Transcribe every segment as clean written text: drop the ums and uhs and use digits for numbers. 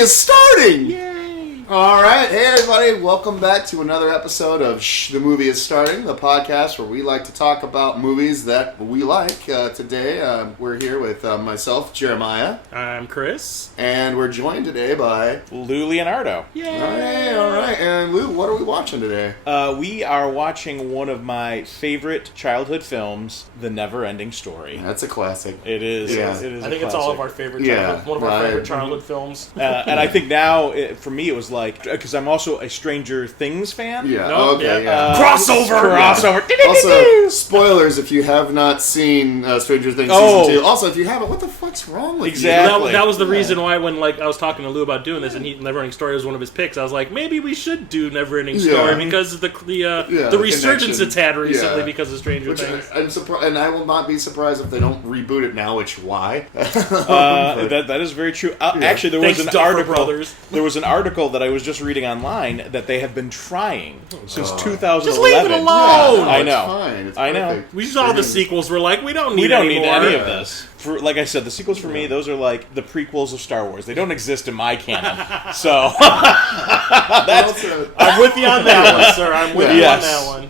is starting! Yay! Alright, hey everybody, welcome back to another episode of Shh, the Movie is Starting, the podcast where we like to talk about movies that we like. Today, we're here with myself, Jeremiah. I'm Chris. And we're joined today by... Lou Leonardo. Yay! Alright. And Lou, what are we watching today? We are watching one of my favorite childhood films, The NeverEnding Story. That's a classic. It is. Yeah. It is I think it's all of our favorite childhood, one of our favorite childhood films. And I think now, for me, it was like, because I'm also a Stranger Things fan. Yeah, Nope, okay, yeah. Crossover! Also, spoilers if you have not seen Stranger Things Season 2. Also, if you haven't, what the fuck's wrong with you? Exactly. That was the reason why when I was talking to Lou about doing this, and NeverEnding Story was one of his picks, I was like, maybe we should do NeverEnding Story because of the resurgence connection. it's had recently because of Stranger Things. I'm surprised, and I will not be surprised if they don't reboot it now, why? That is very true. Actually, there was Thanks, an Duffer article. Brothers. There was an article that I was just reading online that they have been trying since 2011. Just leave it alone! I know. It's fine. It's I know. perfect. We saw the sequels. We're like, we don't need any more. of this. Like I said, the sequels for me, those are like the prequels of Star Wars. They don't exist in my canon. So I'm with you on that one, sir. I'm with you on that one.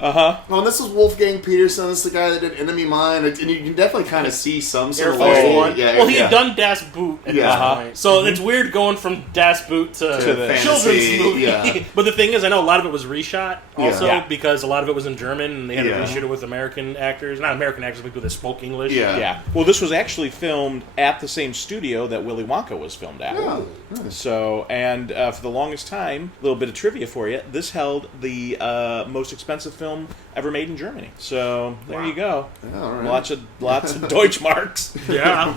Well, this is Wolfgang Peterson. This is the guy that did Enemy Mine, and you can definitely kind of see some Air similarity. Force One. Yeah, Well, he had done Das Boot at this point. So it's weird going from Das Boot to the children's fantasy, movie. yeah. But the thing is, I know a lot of it was reshot also Yeah. because a lot of it was in German and they had to Yeah. reshoot it with American actors. Not American actors, but people that spoke English. Yeah. Well, this was actually filmed at the same studio that Willy Wonka was filmed at. Oh, nice. So, and for the longest time, a little bit of trivia for you, this held the most expensive film ever made in Germany. So, there you go. Yeah, all right. Lots of Deutschmarks. Yeah.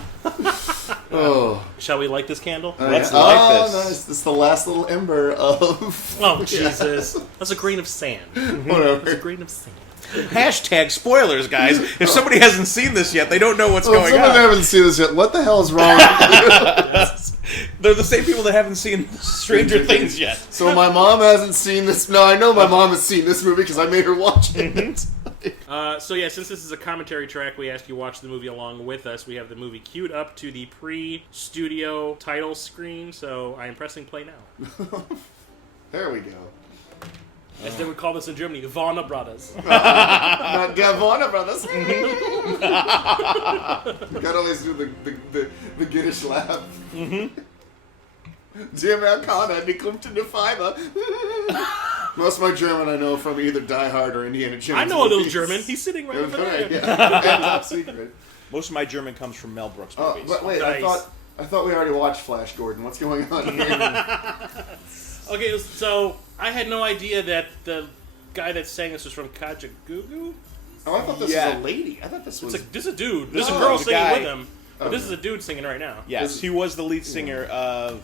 Oh. Shall we light this candle? Let's light this. Nice. This is the last little ember of... Oh, Jesus. That's a grain of sand. Whatever. That's a grain of sand. Hashtag spoilers, guys. If somebody hasn't seen this yet, they don't know what's going If someone on. haven't seen this yet, what the hell is wrong with you? They're the same people that haven't seen Stranger Things yet. So my mom hasn't seen this. No, I know my mom has seen this movie because I made her watch it. So yeah, since this is a commentary track, we ask you watch the movie along with us. We have the movie queued up to the pre-studio title screen, so I am pressing play now. There we go. As they would call this in Germany, Warner Brothers. Not Warner Brothers. You gotta always do the Giddish laugh. Jim Alcana, die kommt in the Fiber. Most of my German I know from either Die Hard or Indiana Jones. I know a little German. He's sitting right over there. Yeah. And Top Secret. Most of my German comes from Mel Brooks Oh, movies. but wait, Nice. I thought we already watched Flash Gordon. What's going on here? Okay, so I had no idea that the guy that sang this was from Kajagoogoo. Oh, I thought this was a lady. I thought this was... This is a dude. There's No, a girl the singing guy- with him. But this is a dude singing right now. Yes, he was the lead singer of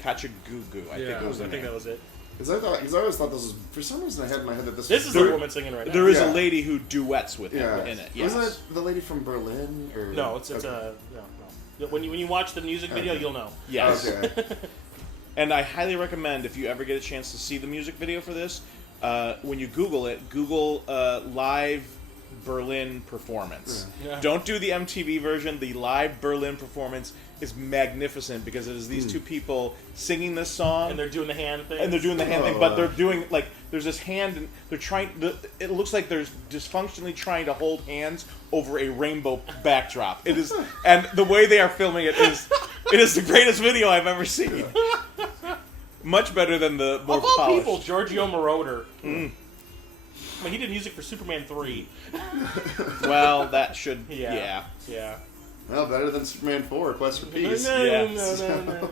Kachagoogoo. I think it was the I think name. that was it. Because I always thought this was... For some reason I had in my head that this This was... is the woman singing right now. There is Yeah. a lady who duets with him Yeah. in it. Yes. Wasn't it the lady from Berlin? Or... No, it's Okay. no. When you watch the music video, you'll know. Yes. Okay. And I highly recommend, if you ever get a chance to see the music video for this, when you Google it, Google live Berlin performance. Yeah. Don't do the MTV version. The live Berlin performance is magnificent because it is these two people singing this song. And they're doing the hand thing. thing, but they're doing, like, there's this hand, and they're trying, it looks like they're dysfunctionally trying to hold hands over a rainbow backdrop. It is, and the way they are filming it is the greatest video I've ever seen. Much better than the more Of all polished. people, Giorgio Moroder. I mean, he did music for Superman 3. Well, that should, Yeah. Well, better than Superman 4, Quest for Peace. No.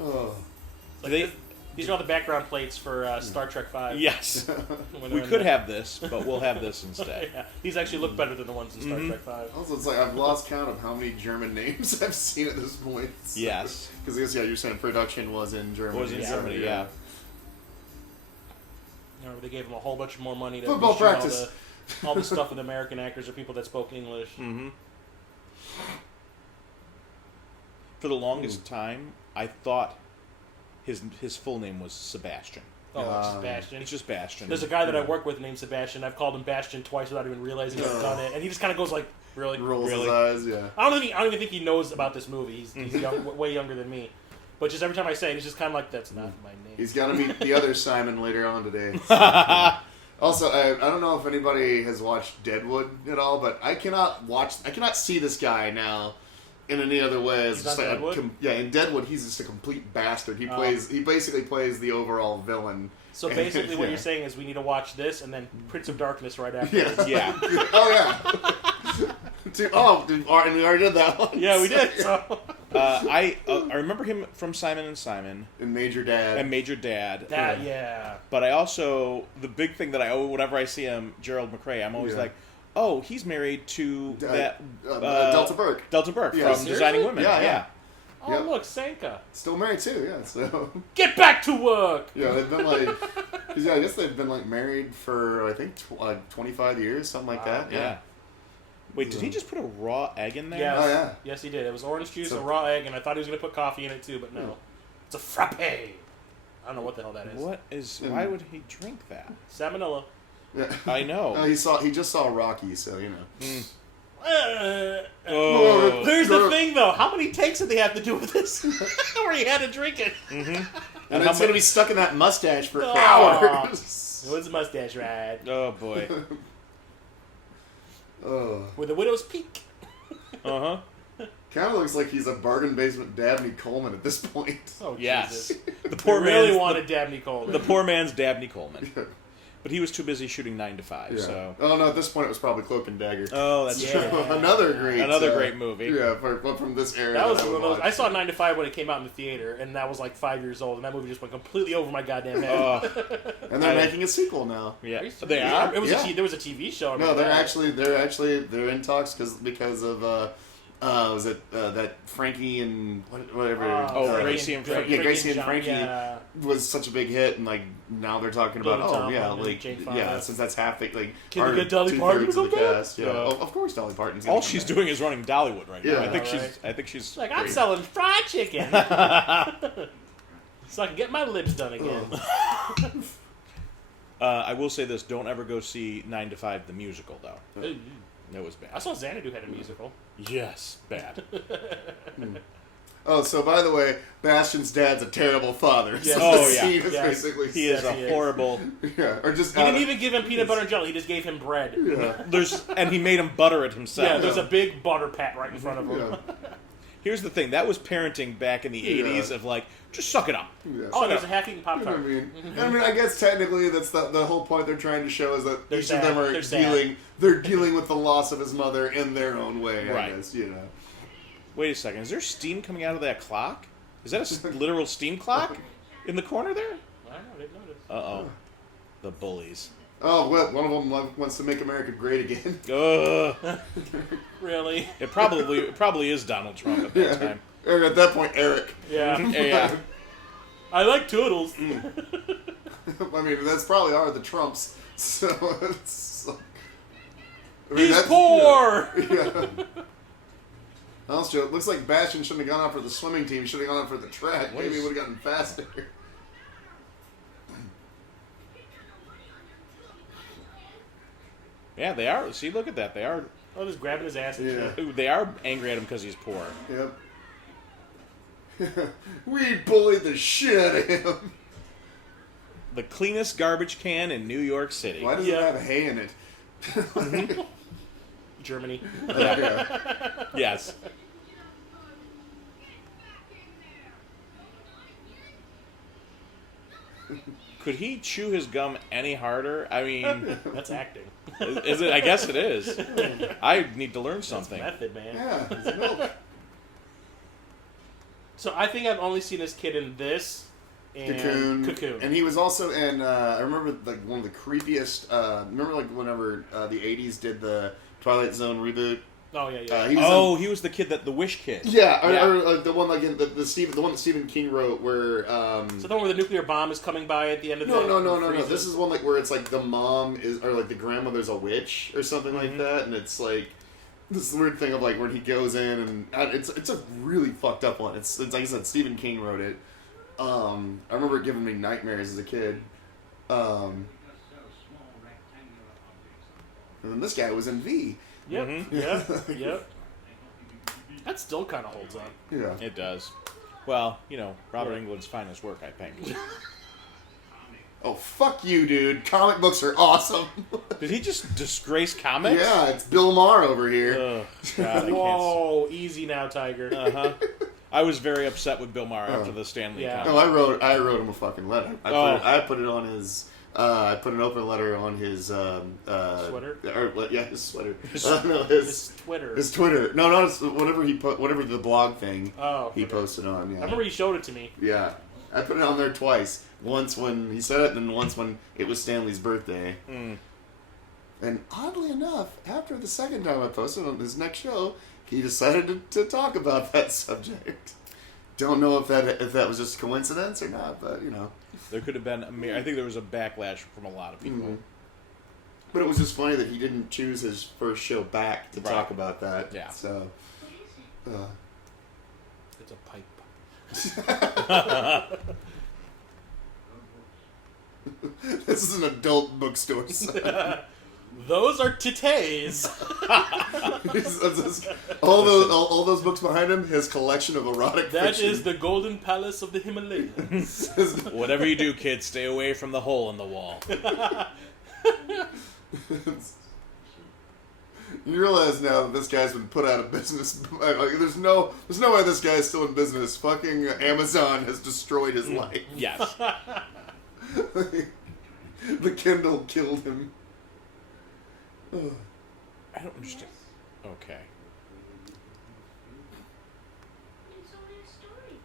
Oh. These are all the background plates for Star Trek 5. Yes. When We they're could in have this, but we'll have this instead. yeah. These actually look better than the ones in Star Trek 5. Also, it's like I've lost count of how many German names I've seen at this point. Yes. Because I guess, you're saying production was in Germany. Was in Yeah. Germany, yeah. Remember, they gave them a whole bunch more money to Football reshoot practice. all the stuff with American actors or people that spoke English. Mm-hmm. For the longest time, I thought his full name was Sebastian. Oh, it's Sebastian. It's just Bastion. There's a guy that I work with named Sebastian. I've called him Bastion twice without even realizing I've done it. And he just kind of goes like, Really? rolls Really? his eyes. Yeah. I don't even think he knows about this movie. He's way younger than me. But just every time I say it, it's just kind of like, that's not my name. He's got to meet the other Simon later on today. Also, I don't know if anybody has watched Deadwood at all, but I cannot see this guy now in any other way. As He's just on like Deadwood? in Deadwood, he's just a complete bastard. He basically plays the overall villain. So basically, what you're saying is we need to watch this and then Prince of Darkness right after. Yeah. Yeah. Oh yeah. And we already did that one. Yeah, we did. So. I remember him from Simon and Simon And Major Dad. and Major Dad. Yeah. But I also, the big thing that whenever I see him, Gerald McRae, I'm always like, oh, he's married to Delta Burke. Delta Burke Yeah, from Designing Women. Yeah. Oh, Yep. look, Sanka. Still married too. Yeah. So. Get back to work! Yeah, they've been like, cause I guess they've been like married for I think 25 years, something like that. Yeah. Wait, did he just put a raw egg in there? Yes. Oh, yeah. Yes, he did. It was orange juice, So- a raw egg, and I thought he was going to put coffee in it too, but no. It's a frappe. I don't know what the hell that is. What is? Why would he drink that? Salmonella. Yeah. I know. No, he just saw Rocky, so you know. Oh. Here's the thing, though. How many takes did they have to do with this? Where he had to drink it. And it's gonna be stuck in that mustache for Oh. hours. It was a mustache ride. Oh boy. Oh. With a widow's peak. Uh huh. Kind of looks like he's a bargain basement Dabney Coleman at this point. Oh, Yes. Jesus. The poor They really man's wanted Dabney Coleman. the poor man's Dabney Coleman. But he was too busy shooting 9 to 5. Yeah. So. Oh no, at this point it was probably Cloak and Dagger. Oh, that's Yeah. true. Another great movie. Yeah, from this era. That was I one would of those. watch. I saw 9 to 5 when it came out in the theater, and that was like 5 years old, and that movie just went completely over my goddamn head. And they're making a sequel now. Yeah, they are. It was Yeah. there was a TV show. I No, remember they're that. actually they're in talks because of was it that Frankie and whatever? Gracie and Frankie. Yeah, Gracie and John, Frankie yeah. was such a big hit, and like now they're talking about Lily Tomlin and Jane Fonda. since that's half like Can we get Dolly Parton to two-thirds of the come back? cast. Yeah, of course Dolly Parton's. All she's doing is running Dollywood right now. Yeah. I think she's Like, I'm great. selling fried chicken. So I can get my lips done again. I will say this: don't ever go see 9 to 5 the musical, though. It was I bad. saw Xanadu had a musical. Yes, bad. Oh, so by the way, Bastion's dad's a terrible father. Yes. So Oh, the yeah. scene is Yes. basically He is Yes, he a is. horrible. yeah, or just He didn't even give him peanut butter and jelly. He just gave him bread. yeah. And he made him butter it himself. Yeah, there's a big butter pat right in front of him. Yeah. Here's the thing: that was parenting back in the '80s of like, just suck it up. Yeah. Oh, there's a half-eaten I Pop-Tart. mean, I guess technically that's the whole point they're trying to show is that They're each sad. of them are They're sad. dealing with the loss of his mother in their own way. Right. I guess, you know. Wait a second: is there steam coming out of that clock? Is that a literal steam clock in the corner there? I don't know, I didn't notice. Uh-oh. The bullies. Oh, well, one of them wants to make America great again. Ugh. Really? It probably is Donald Trump at that time. Or at that point, Eric. Yeah. Yeah. I like turtles. I mean, that's probably are the Trumps. So it's. Like, I mean, He's that's- poor! Yeah. Also, it looks like Bastion shouldn't have gone out for the swimming team. Should have gone out for the track. What Maybe is- he would have gotten faster. Yeah, they are. See, look at that. They are. Oh, just grabbing his ass and Yeah. shit. Ooh, they are angry at him because he's poor. Yep. We bullied the shit out of him. The cleanest garbage can in New York City. Why does Yeah. it have hay in it? Germany. Yeah. Yes. Could he chew his gum any harder? I mean, That's acting. is it? I guess it is. I need to learn something. Method, man. Yeah, it's milk. So I think I've only seen this kid in this and Cocoon. And he was also in, I remember like one of the creepiest, remember like whenever the 80s did the Twilight Zone reboot? Oh, yeah, yeah. He was in- He was the kid the Wish kid. yeah, Yeah. or the one like in the one that Stephen King wrote where so the one where the nuclear bomb is coming by at the end of the no. freezes? This is one like where it's like the mom is or like the grandmother's a witch or something Mm-hmm. like that, and it's like this weird thing of like when he goes in and it's a really fucked up one. It's like I said, Stephen King wrote it. I remember it giving me nightmares as a kid. And then this guy was in V. Yep. Mm-hmm. Yep. That still kind of holds up. Yeah. It does. Well, Robert Englund's finest work, I think. Oh, fuck you, dude. Comic books are awesome. Did he just disgrace comics? Yeah, it's Bill Maher over here. Ugh, God, Whoa, easy now, Tiger. Uh-huh. I was very upset with Bill Maher after the Stan Lee Yeah. comic. No, I wrote him a fucking letter. I put it on his. I put an open letter on his Sweater? His sweater. His Twitter. His Twitter. No, not his, whatever he put. Whatever the blog thing. Oh, he okay. posted on. Yeah. I remember you showed it to me. Yeah, I put it on there twice. Once when he said it, and then once when it was Stanley's birthday. Mm. And oddly enough, after the second time I posted on his next show, he decided to talk about that subject. Don't know if that was just a coincidence or not, but There could have been I think there was a backlash from a lot of people. Mm-hmm. But it was just funny that he didn't choose his first show back to talk about that. Yeah. So. It's a pipe. This is an adult bookstore. Son. Those are titties. all those books behind him, his collection of erotic That fiction. is the Golden Palace of the Himalayas. Whatever you do, kids, stay away from the hole in the wall. You realize now that this guy's been put out of business. Like, there's no way this guy's still in business. Fucking Amazon has destroyed his life. Yes. The Kindle killed him. I don't understand. Okay. It's only a story.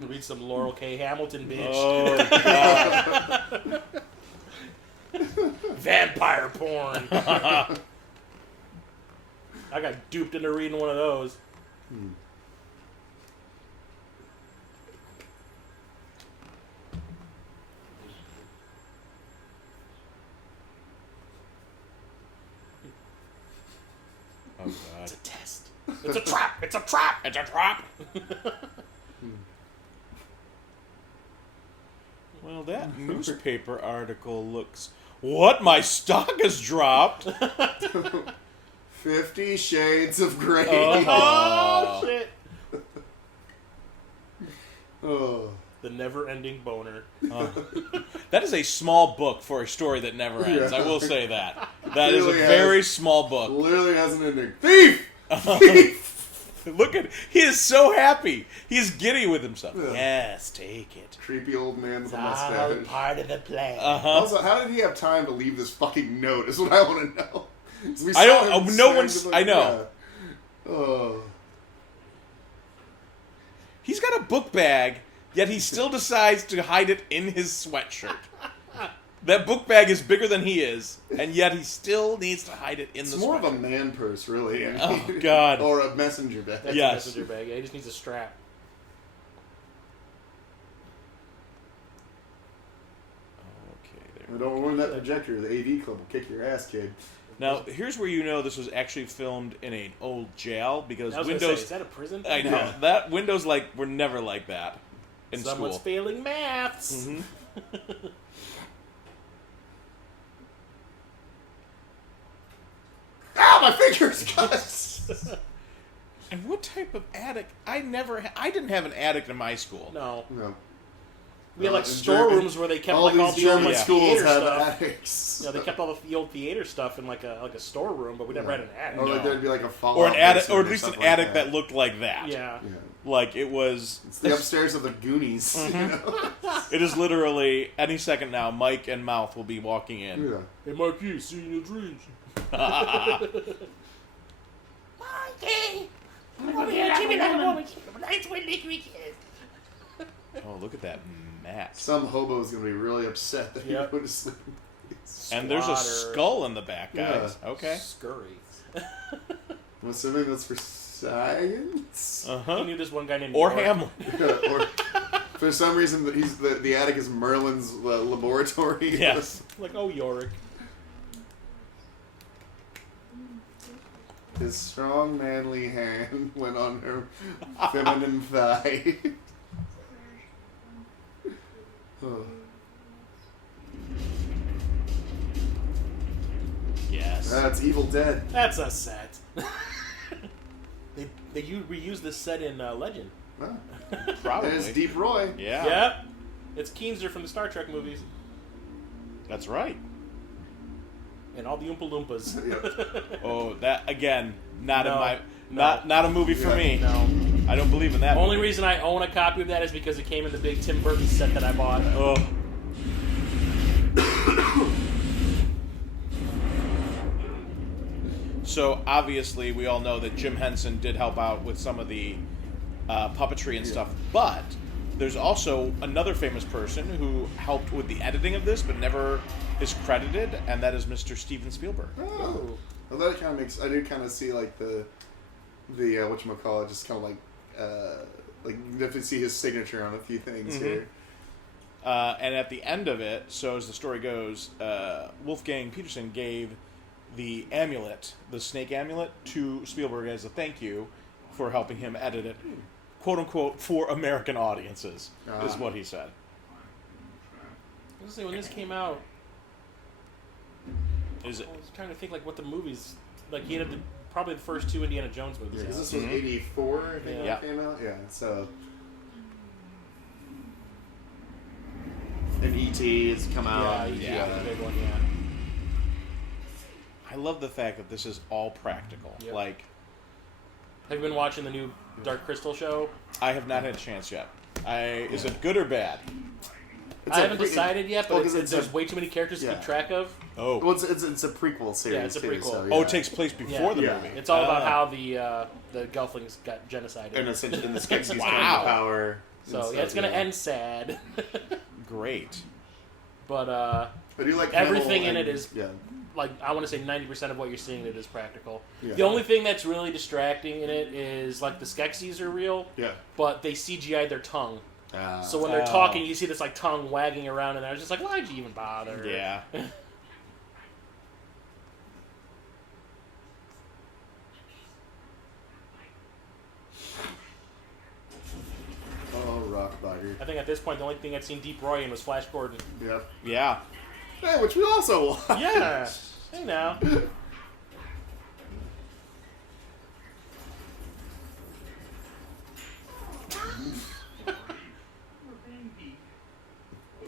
Read some Laurel K. Hamilton, bitch. Oh, God. Vampire porn. I got duped into reading one of those. Oh, God. It's a test. It's a trap. It's a trap. It's a trap. Well, that newspaper article looks... What? My stock has dropped? 50 Shades of Grey. Oh, shit. Oh. The never-ending boner. That is a small book for a story that never ends. Yeah. I will say that. That is a Really very small book. Literally has an ending. Thief! Thief! Look at... He is so happy. He's giddy with himself. Yeah. Yes, take it. Creepy old man with a All mustache. part of the plan. Uh-huh. Also, how did he have time to leave this fucking note? Is what I want to know. We I don't- saw him no staring one's- at the book. I know. Yeah. Oh. He's got a book bag, yet he still decides to hide it in his sweatshirt. That book bag is bigger than he is, and yet he still needs to hide it in It's the more sweatshirt. of a man purse, really. Oh, God. Or a messenger bag. That's Yes. a messenger bag. Yeah, he just needs a strap. Okay, there. Don't ruin that projector. The AV club will kick your ass, kid. Now, here's where you know this was actually filmed in an old jail, because I was gonna say, Windows... is that a prison? I know. Yeah. That Windows, were never like that in Someone's school. failing maths. Mhm. Ow, my fingers, guys! And what type of attic? I didn't have an attic in my school. No. No. We had like in storerooms where they kept all like all these the old German like, schools theater have stuff. attics. Yeah, they kept all the old theater stuff in like a storeroom, but we never had an attic. Or like No. there'd be like a Fallout Or an attic, basement or at least an something like attic that looked like that. Yeah. Yeah. Like it was. It's the upstairs of the Goonies. You know? It is literally any second now. Mike and Mouth will be walking in. Yeah. Hey, Marquis, see you in your dreams. Oh, look at that mat. Some hobo's gonna be really upset that Yep. he go to sleep. And there's a Slaughter. skull in the back, guys. Yeah. Okay. Scurry. I'm assuming that's for science. Uh You huh. knew this one guy named Or York. Hamlet. Or for some reason, the attic is Merlin's laboratory. Yes. Like, oh, Yorick. His strong, manly hand went on her feminine thigh. Oh. Yes. That's Evil Dead. That's a set. they reused this set in Legend. Huh. Probably. There's Deep Roy. Yeah. Yep. It's Keenser from the Star Trek movies. That's right. And all the Oompa Loompas. Yep. Oh, that again. Not No, in my. no. Not a movie for Yeah. me. No. I don't believe in that. Only movie. reason I own a copy of that is because it came in the big Tim Burton set that I bought. Oh. So obviously, we all know that Jim Henson did help out with some of the puppetry and stuff, but there's also another famous person who helped with the editing of this, but never is credited, and that is Mr. Steven Spielberg. Oh. Well, that kind of makes. I do kind of see like the whatchamacallit, just kind of like you definitely see his signature on a few things here. And at the end of it, so as the story goes, Wolfgang Peterson gave the amulet, the snake amulet, to Spielberg as a thank you for helping him edit it, quote unquote, for American audiences, is what he said. I was gonna say, when this came out, Is it? I was trying to think like what the movies, like he had probably the first two Indiana Jones movies. Yeah, out. 'cause this was '84, I think, when Yeah. it came out. Yeah, so. And E.T. has come out. Yeah, the big one, yeah. I love the fact that this is all practical. Yep. Like, Have you been watching the new Dark Crystal show? I have not had a chance yet. Is it good or bad? It's I a haven't pre- decided yet, well, but 'cause there's way too many characters to yeah. keep track of. Oh. Well, it's a prequel series. Yeah, it's a too, prequel. so, Oh, yeah. it takes place before Yeah. the Yeah. movie. It's all about Oh. how the Gelflings got genocided. And essentially, in the Skeksis Wow. come to power. So and yeah, it's gonna yeah. end sad. Great. But I do like everything Hamill in it and- is yeah. like I want to say 90% of what you're seeing in it is practical. Yeah. The only thing that's really distracting in it is like the Skeksis are real, Yeah. but they CGI'd their tongue. Ah. So when they're Oh. talking, you see this like tongue wagging around, and I was just like, why'd you even bother? Yeah. Oh, rock bugger. I think at this point, the only thing I'd seen Deep Roy in was Flash Gordon. Yeah. Yeah. Hey, which we also watched. Yeah. Hey now.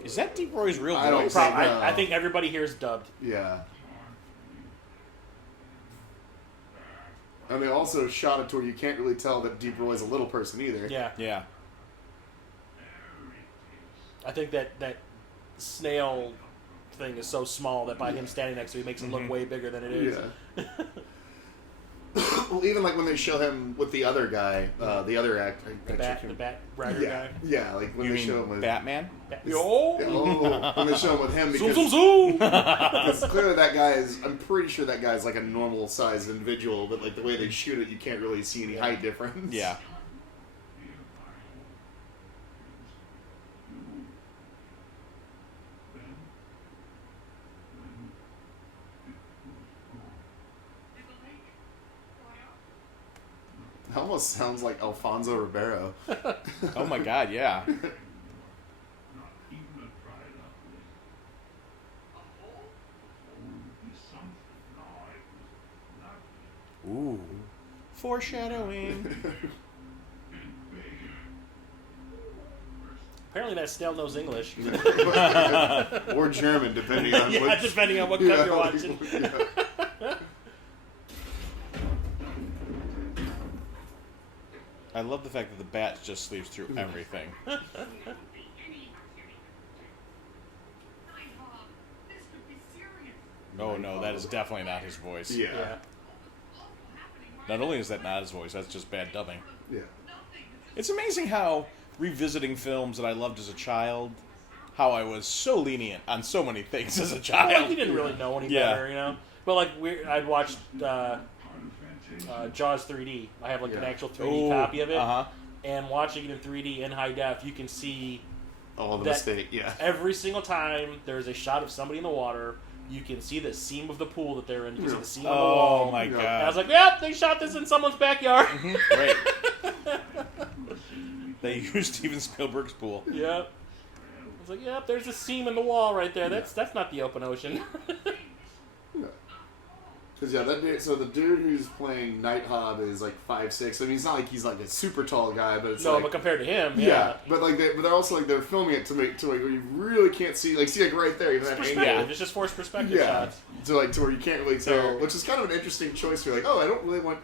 Is that Deep Roy's real I don't voice? think- I think everybody here is dubbed. Yeah. And they also shot it to where you can't really tell that Deep Roy's a little person either. Yeah. Yeah. I think that snail thing is so small that by him standing next to it, it makes it look way bigger than it is. Yeah. Well, even like when they show him with the other guy, the other actor. The bat rider Yeah. guy. Yeah, like when You they show him mean with. Batman? Yo! Oh, when they show him with him Zoom, because zoom, zoom! because clearly that guy is. I'm pretty sure that guy's like a normal sized individual, but like the way they shoot it, you can't really see any height difference. Yeah. It almost sounds like Alfonso Ribeiro. Oh my God, yeah. Ooh. Foreshadowing. Apparently that snail knows English. Or German, depending on Yeah, what. depending on what cut you're watching. Yeah. I love the fact that the bat just sleeps through everything. Oh no, that is definitely not his voice. Yeah. Yeah. Not only is that not his voice, that's just bad dubbing. Yeah. It's amazing how revisiting films that I loved as a child, how I was so lenient on so many things as a Well, child. like you didn't really know any Yeah. better, you know? But like I'd watched Jaws 3D. I have like an Yeah. actual 3D copy of it. Uh-huh. And watching it in 3D in high def, you can see All the That- mistake. Yeah. every single time there's a shot of somebody in the water you can see the seam of the pool that they're in. You can see the seam of the Oh wall. my And I god. was like, yep, they shot this in someone's backyard. Great. They used Steven Spielberg's pool. Yep. I was like, yep, there's a seam in the wall right there. That's not the open ocean. Because that dude, so the dude who's playing Night Hob is like 5'6". I mean, it's not like he's like a super tall guy, but it's No, like, but compared to him, yeah. But like, but they're also like they're filming it to like where you really can't see like right there, even that Perspective. angle. It's just forced perspective Yeah, shots. to where you can't really tell, So- which is kind of an interesting choice. You're like, oh, I don't really want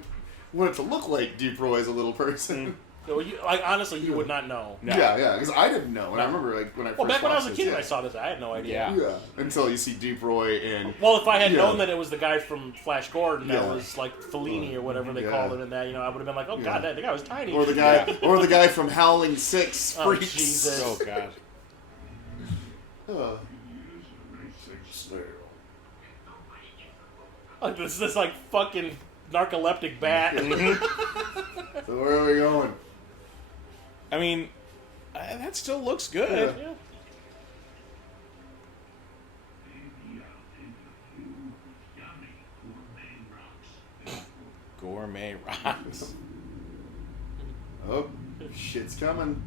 it to look like Duproy as a little person. So honestly, you would not know. No. Yeah, because I didn't know, and I remember like when I Well, first back when I was a watched kid this, and I saw this, I had no idea. Yeah. yeah, until you see Duproy and Well, if I had Yeah. known that it was the guy from Flash Gordon that Yeah. was like Fellini or whatever they Yeah. called him in that, I would have been like, oh Yeah. god, that guy was tiny. or the guy from Howling 6 Oh, Freaks. Jesus. Oh god. Oh. Like this like fucking narcoleptic bat. So where are we going? I mean, that still looks good. Yeah. Yeah. Gourmet rocks. Oh, shit's coming.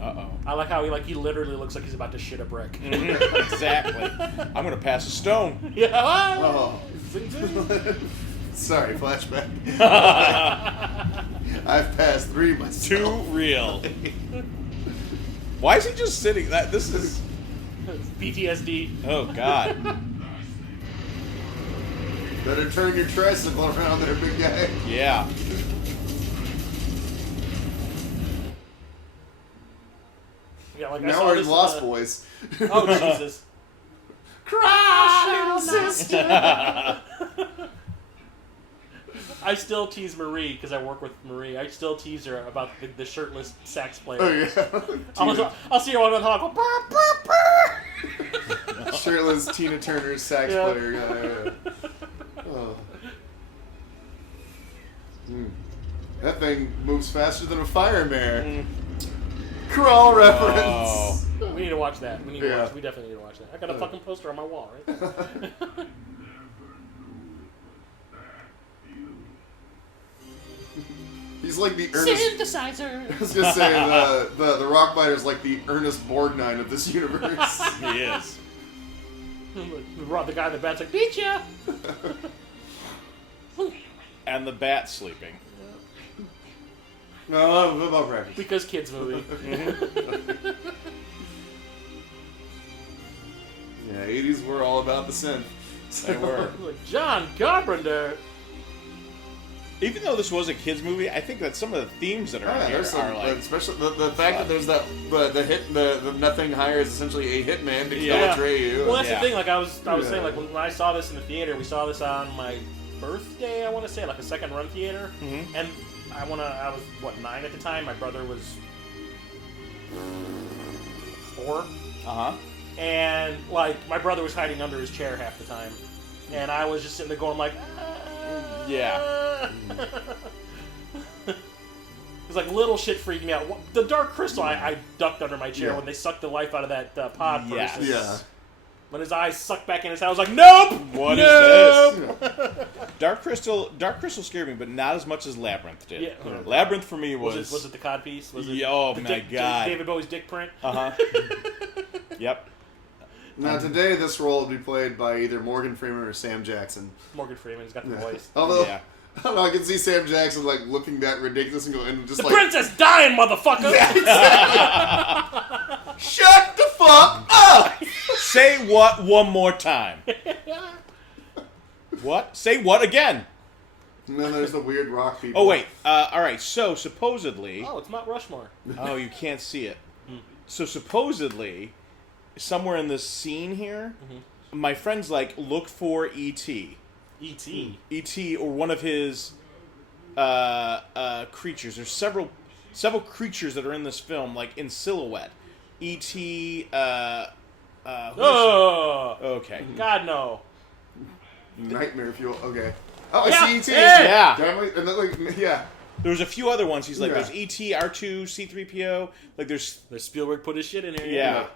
Uh-oh. I like how he literally looks like he's about to shit a brick. Exactly. I'm gonna pass a stone. Yeah. Oh. Sorry, flashback. I've passed 3 myself. Too real. Why is he just sitting? This is. PTSD. Oh god. Better turn your tricycle around there, big guy. Yeah. Yeah, like I Now saw we're this in Lost the- Boys. Oh Jesus. Cry, sister. I still tease Marie because I work with Marie. I still tease her about the shirtless sax player. Oh yeah. I'll see her on the hawk. Shirtless Tina Turner sax Yeah. player. Yeah. Oh. That thing moves faster than a fire mare. Crawl reference. We need to watch that. We Yeah. definitely need to watch that. I got a fucking poster on my wall, right? He's like the Ernest. Synthesizer. I was gonna say the rock biter's like the Ernest Borgnine of this universe. He is. The guy in the bat's like, beat ya! And the bat sleeping. No, about practice. Because kids movie. Yeah, 80s were all about the synth. They were. Like, John Carpenter. Even though this was a kids movie, I think that some of the themes that are in here there's some, are like. especially the fact that there's that the nothing hires essentially a hitman to kill Yeah. Atreyu. Well, that's Yeah. the thing. Like I was Yeah. saying, like when I saw this in the theater, we saw this on my birthday. I want to say, like a second run theater, and I was what 9 at the time. My brother was 4, Uh huh. and like my brother was hiding under his chair half the time, and I was just sitting there going like, Yeah. It was like little shit freaked me out. The Dark Crystal, I ducked under my chair Yeah. when they sucked the life out of that pod Yes. person. Yeah. When his eyes sucked back in his head, I was like, nope! What is nope! this? Dark Crystal scared me, but not as much as Labyrinth did. Yeah. Labyrinth for me was. Was it the cod piece? Was it Yeah, oh the my God. David Bowie's dick print? Uh huh. Yep. Now today, this role would be played by either Morgan Freeman or Sam Jackson. Morgan Freeman's got the voice. Although, Yeah. I don't know, I can see Sam Jackson like looking that ridiculous and going just The like, princess dying, motherfucker! shut the fuck up! Say what one more time. What? Say what again? And then there's the weird rock people. Oh wait. All right. So supposedly. Oh, it's Mount Rushmore. Oh, you can't see it. So supposedly, somewhere in this scene here, my friend's like, look for E.T. E.T. E.T. or one of his creatures. There's several creatures that are in this film, like in silhouette. E.T. Oh! Okay. God, no. Nightmare Fuel. Okay. Oh, I Yeah, see E.T. yeah. Yeah. Definitely, and then, like, yeah. There's a few other ones. He's like, Yeah. there's E.T., R2, C-3PO. Like, there's... The Spielberg put his shit in here. Yeah.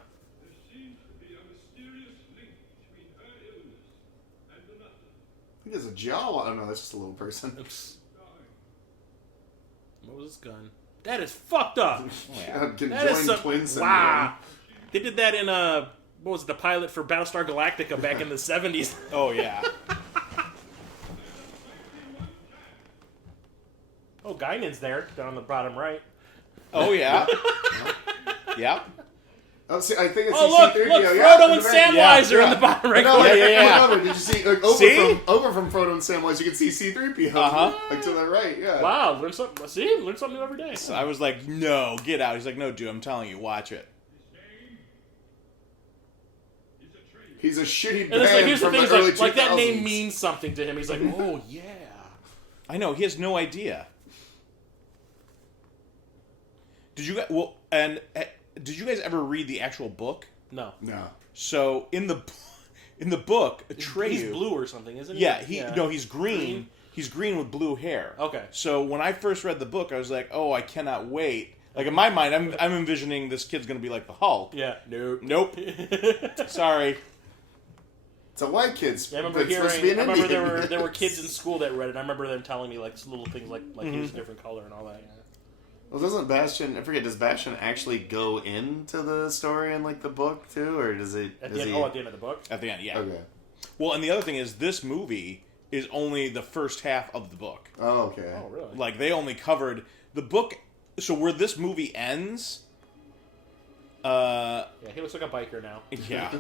think it's a Jawa. Oh no, that's just a little person. Moses Gunn. That is fucked up. That is Conjoined twin syndrome. wow. They did that in what was it, the pilot for Battlestar Galactica back in the 70s. Oh yeah. Oh, Guinan's there, down on the bottom right. Oh yeah. Yep. Oh, see, I think it's Oh, look, C-3PO. Frodo and Yeah. Samwise are in the bottom right No, corner. yeah. Did you see, like, over from Frodo and Samwise, you can see C-3PO. Like to the right, yeah. Wow, learn something. See, learn something new every day. So I was like, no, get out. He's like, no, dude, I'm telling you, watch it. He's a shitty And it's like, band here's the from thing, the early it's like that 2000s. name means something to him. He's like, oh yeah. I know, he has no idea. Did you did you guys ever read the actual book? No. No. So in the book, Atreyu, He's blue or something, isn't he? Yeah, he's green. He's green with blue hair. Okay. So when I first read the book, I was like, oh, I cannot wait. Like in my mind, I'm envisioning this kid's gonna be like the Hulk. Yeah. Nope. Sorry. It's a white kid. Yeah, I remember there were kids in school that read it. I remember them telling me like little things like he was a different color and all that. Yeah. Well, doesn't Bastion? I forget. Does Bastion actually go into the story in like the book too, or does it? At the end of the book. At the end, yeah. Okay. Well, and the other thing is, this movie is only the first half of the book. Oh, okay. Oh, really? Like they only covered the book. So where this movie ends. Yeah, he looks like a biker now. Yeah.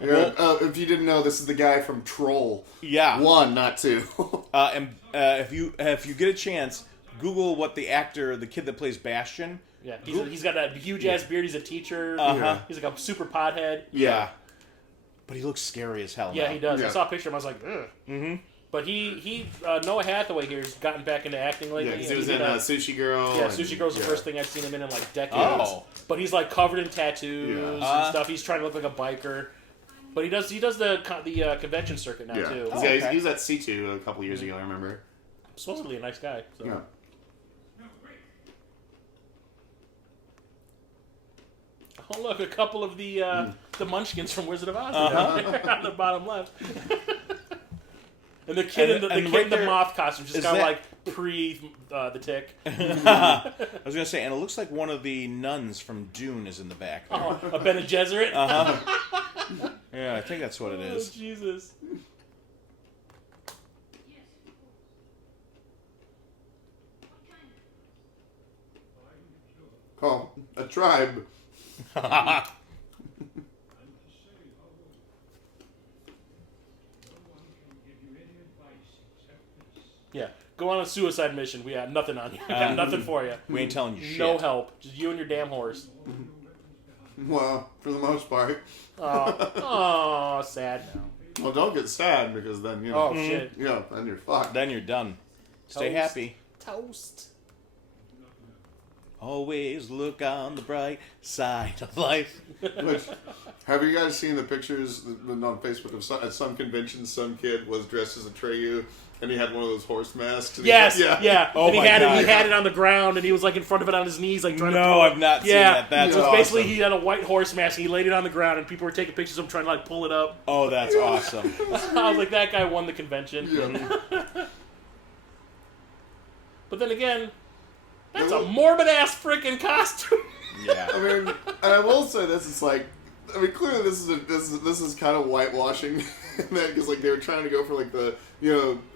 Yeah, if you didn't know, this is the guy from Troll. Yeah. 1, not 2. If you get a chance, Google what the kid that plays Bastion. Yeah, he's got that huge ass beard. He's a teacher. Uh-huh. He's like a super pothead. Yeah. But he looks scary as hell. Yeah, now. he does. Yeah. I saw a picture of him. I was like, ugh. Mm-hmm. But he Noah Hathaway here has gotten back into acting lately. Yeah, because he was in Sushi Girl. Yeah, Sushi Girl's the first thing I've seen him in like decades. Oh. But he's like covered in tattoos and stuff. He's trying to look like a biker. But he does the convention circuit now too. Yeah, okay. he was at C2 a couple years ago, I remember. Supposedly a nice guy. So. Yeah. Oh look, a couple of the Munchkins from Wizard of Oz down there on the bottom left. And the kid in the moth costume just got like pre the Tick. I was gonna say, and it looks like one of the nuns from Dune is in the back there. Oh, a Bene Gesserit. Yeah, I think that's what it is. Oh, Jesus. Oh, a tribe. Yeah, go on a suicide mission. We have nothing on you. We got nothing for you. We ain't telling you shit. No help. Just you and your damn horse. Well, for the most part. Oh, sad now. Well, don't get sad because then, you know. Oh, shit. Yeah, then you're fucked. Then you're done. Stay Toast. happy. Toast. Always look on the bright side of life. Which, have you guys seen the pictures on Facebook of at some convention, some kid was dressed as Atreyu and he had one of those horse masks? And Yes, yeah. yeah. Oh and he my had God. it. He had it on the ground, and he was like in front of it on his knees, like trying to. No, I've not seen that. That's so awesome. basically he had a white horse mask. And he laid it on the ground, and people were taking pictures of him trying to like pull it up. Oh, that's awesome. I was like, that guy won the convention. Yeah. But then again, that's a morbid ass freaking costume. Yeah. I mean, and I will say this: it's like, I mean, clearly this is kind of whitewashing, because like they were trying to go for like the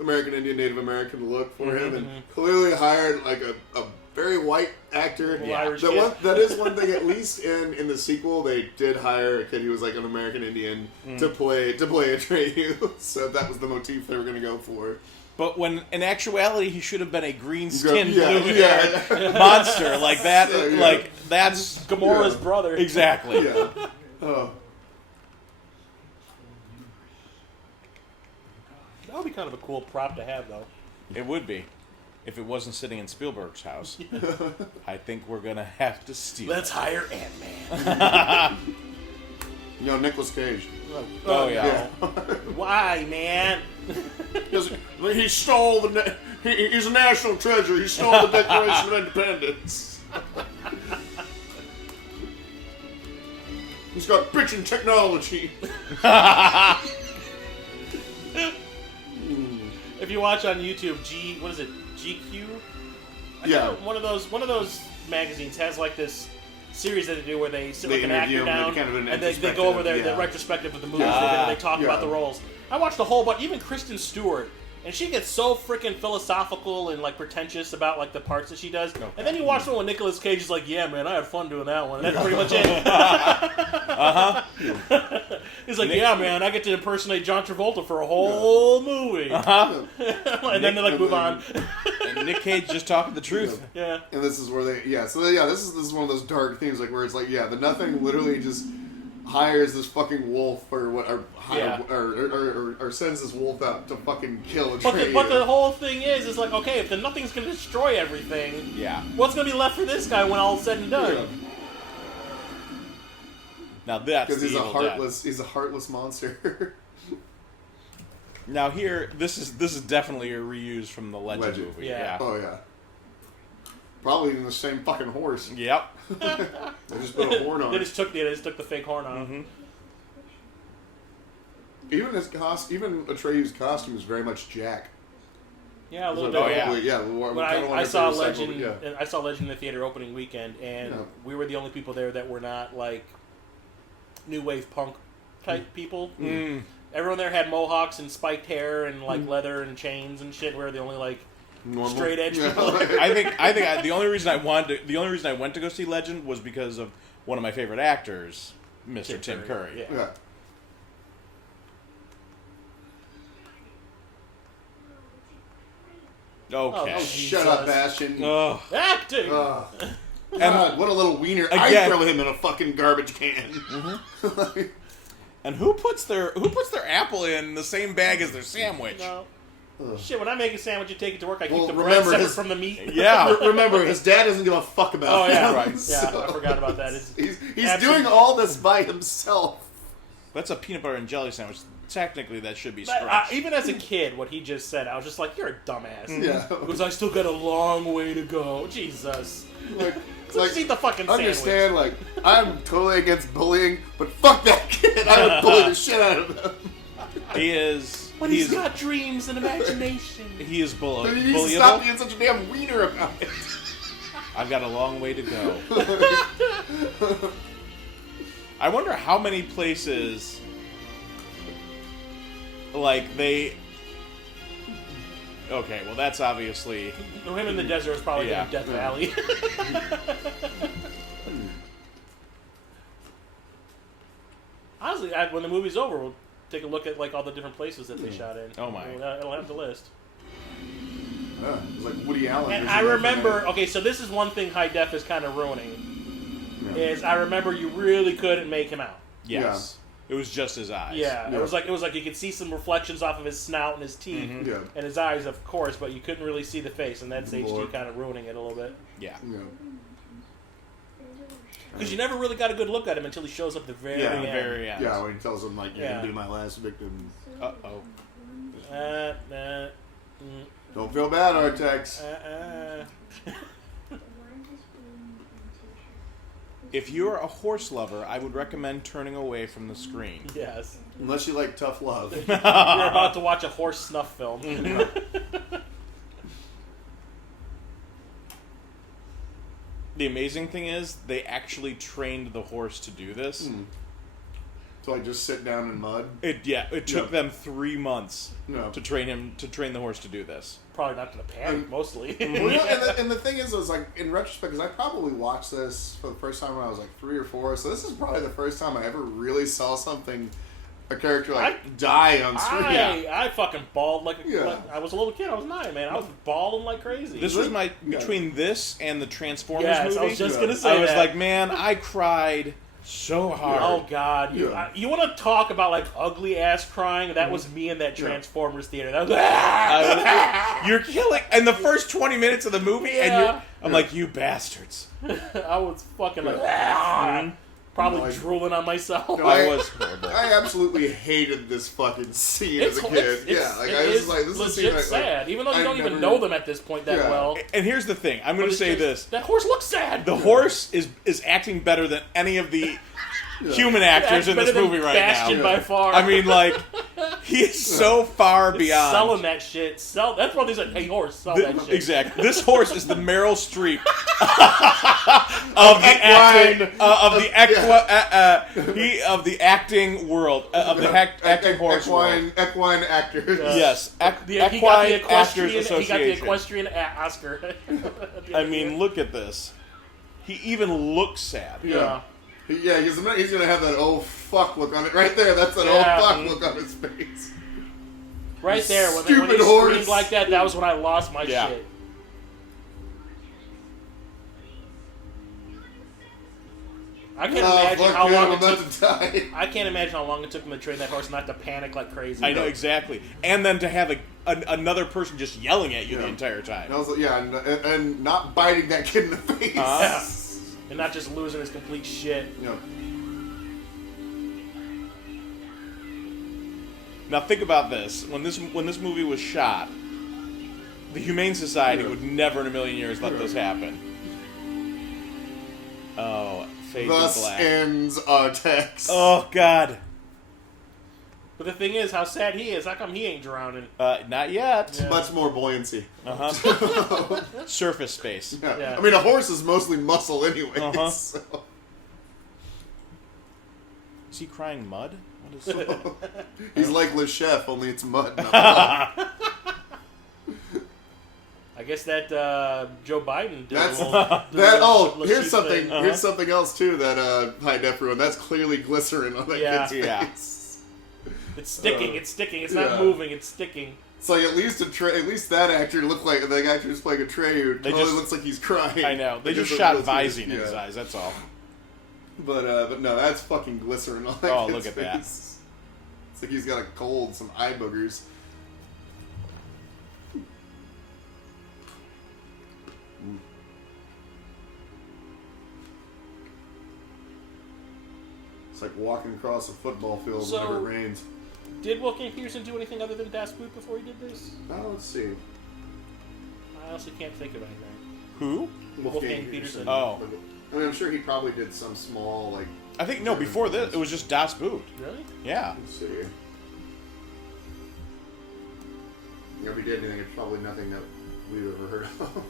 American Indian Native American look for him, and clearly hired like a very white actor. Yeah. That is one thing. At least in the sequel, they did hire a kid who was like an American Indian to play Atreyu. So that was the motif they were going to go for. But when in actuality he should have been a green-skinned Yeah, blue-haired monster like that. So, yeah. Like that's Gamora's brother. exactly. Yeah. Oh. That would be kind of a cool prop to have, though. It would be if it wasn't sitting in Spielberg's house. I think we're gonna have to steal. Let's hire Ant-Man. Nicolas Cage. Oh yeah. Why, man? He stole he's a national treasure. He stole the Declaration of Independence. He's got bitchin' technology. if you watch on YouTube, what is it? GQ? Yeah. One of those magazines has like this series that they do where they sit like an actor interview down them, kind of an and they go over the introspective, retrospective of the movies and they talk about the roles. I watched a whole bunch, even Kristen Stewart, and she gets so freaking philosophical and like pretentious about like the parts that she does. Okay. And then you watch one with Nicolas Cage, is like, yeah, man, I had fun doing that one. And that's pretty much it. He's like, yeah, man, I get to impersonate John Travolta for a whole movie. And then they like move on. And Nick Cage just talking the truth. Yeah. And this is where this is one of those dark themes, like where it's like, the Nothing literally just hires this fucking wolf or sends this wolf out to fucking kill a tree. But the whole thing is like, okay, if the Nothing's gonna destroy everything, what's gonna be left for this guy when all's said and done? Yeah. Now that's because he's a heartless monster. Now here, this is definitely a reuse from the Legend movie. Yeah. Oh yeah. Probably even the same fucking horse. Yep. They just put a horn on They it. just took the fake horn on. Mm-hmm. Even Atreyu's costume is very much Jack. Yeah, a little So bit. When I saw Legend. I saw Legend in the theater opening weekend, and we were the only people there that were not like new wave punk type people. Mm. Everyone there had mohawks and spiked hair and like leather and chains and shit. We were the only like normal straight edge people. I think the only reason I went to go see Legend was because of one of my favorite actors, Mr. Tim Curry. Yeah. Okay. Oh, Shut up, Bastion. Acting. God, what a little wiener! I throw him in a fucking garbage can. Mm-hmm. And who puts their apple in the same bag as their sandwich? No. Shit, when I make a sandwich and take it to work, I keep the bread remember separate from the meat. Yeah. Remember, his dad doesn't give a fuck about him. right. Yeah, I forgot about that. He's doing all this by himself. That's a peanut butter and jelly sandwich. Technically, that should be stretched. Even as a kid, what he just said, I was just like, you're a dumbass. Yeah. Because I still got a long way to go. Jesus. Just eat the fucking understand, like, I'm totally against bullying, but fuck that kid. I would bully the shit out of him. He is. But he's got dreams and imagination. He is But he needs to stop being such a damn wiener about it. I've got a long way to go. I wonder how many places, like, they... Okay, well, that's obviously... Him in the desert is probably in Death Valley. Honestly, when the movie's over, we'll take a look at like all the different places that they shot in. Oh my! It'll have the list. It's like Woody Allen. And I remember. Okay, so this is one thing high def is kind of ruining. Yeah. Is I remember you really couldn't make him out. Yes. It was just his eyes. Yeah, it was like you could see some reflections off of his snout and his teeth and his eyes, of course, but you couldn't really see the face, and that's HD kind of ruining it a little bit. Yeah. Because you never really got a good look at him until he shows up at the very end. Very end. Yeah, when he tells him like, "You're gonna be my last victim." Don't feel bad, Artex. If you're a horse lover, I would recommend turning away from the screen. Yes. Unless you like tough love. You're about to watch a horse snuff film. The amazing thing is, they actually trained the horse to do this. So like just sit down in mud? It took them 3 months to train the horse to do this. Probably not to the panic, mostly. And the thing is like, in retrospect, because I probably watched this for the first time when I was like 3 or 4, so this is probably the first time I ever really saw a character die on screen. I fucking bawled like I was a little kid. I was 9, man. I was bawling like crazy. This was between this and the Transformers movie. I was just gonna say I was like, man, I cried so hard. Oh God! You want to talk about like ugly ass crying? That was me in that Transformers theater. That was you're killing. And the first 20 minutes of the movie, and I'm like, you bastards. I was fucking like. Probably drooling on myself. No, I was horrible. I absolutely hated this fucking scene as a kid. This is legit sad. Even though you don't even know them at this point that well. And here's the thing. I'm going to say this. That horse looks sad. The horse is acting better than any of the human actors in this movie right Bastion now. by far. I mean, like, He is so far beyond selling that shit. That's why they said, "Hey horse, sell that shit." Exactly. This horse is the Meryl Streep of the acting world of the acting horse world. Equine actors. Yes, He got the equestrian Oscar. I mean, look at this. He even looks sad. Yeah. Yeah, he's gonna have that "oh fuck" look on it right there. That's that "oh fuck" look on his face. Right there, when Stupid he horse. screamed like that, that was when I lost my shit. I can't imagine how long it took. I can't imagine how long it took him to train that horse not to panic like crazy. I know exactly, and then to have another person just yelling at you the entire time. And not biting that kid in the face. Yeah. And not just losing his complete shit. Yeah. Now think about this: when this movie was shot, the Humane Society would never in a million years let this happen. Oh, fade to Thus black. ends our text. Oh God. But the thing is, how sad he is. How come he ain't drowning? Not yet. Yeah. Much more buoyancy. Surface space. Yeah. I mean, a horse is mostly muscle anyway. So. Is he crying mud? What is it? He's like Le Chef, only it's mud. Not mud. I guess that Joe Biden did. Here's something. Thing. Here's something else too that hide everyone. That's clearly glycerin on that kid's face. It's sticking. It's sticking. It's not moving. It's sticking. It's like at least that actor looked like the actor who's playing Atreyu. Totally looks like he's crying. I know. They just shot Visine in his eyes. That's all. But no, that's fucking glycerin on that kid's look at face. that. It's like he's got a cold, some eye boogers. It's like walking across a football field whenever it rains. Did Wolfgang Peterson do anything other than Das Boot before he did this? Let's see. I honestly can't think of anything. Who? Wolfgang Peterson. Oh. I mean, I'm sure he probably did some small, like... I think, no, before this, it was just Das Boot. Really? Yeah. Let's see. Yeah, if he did anything, it's probably nothing that we've ever heard of.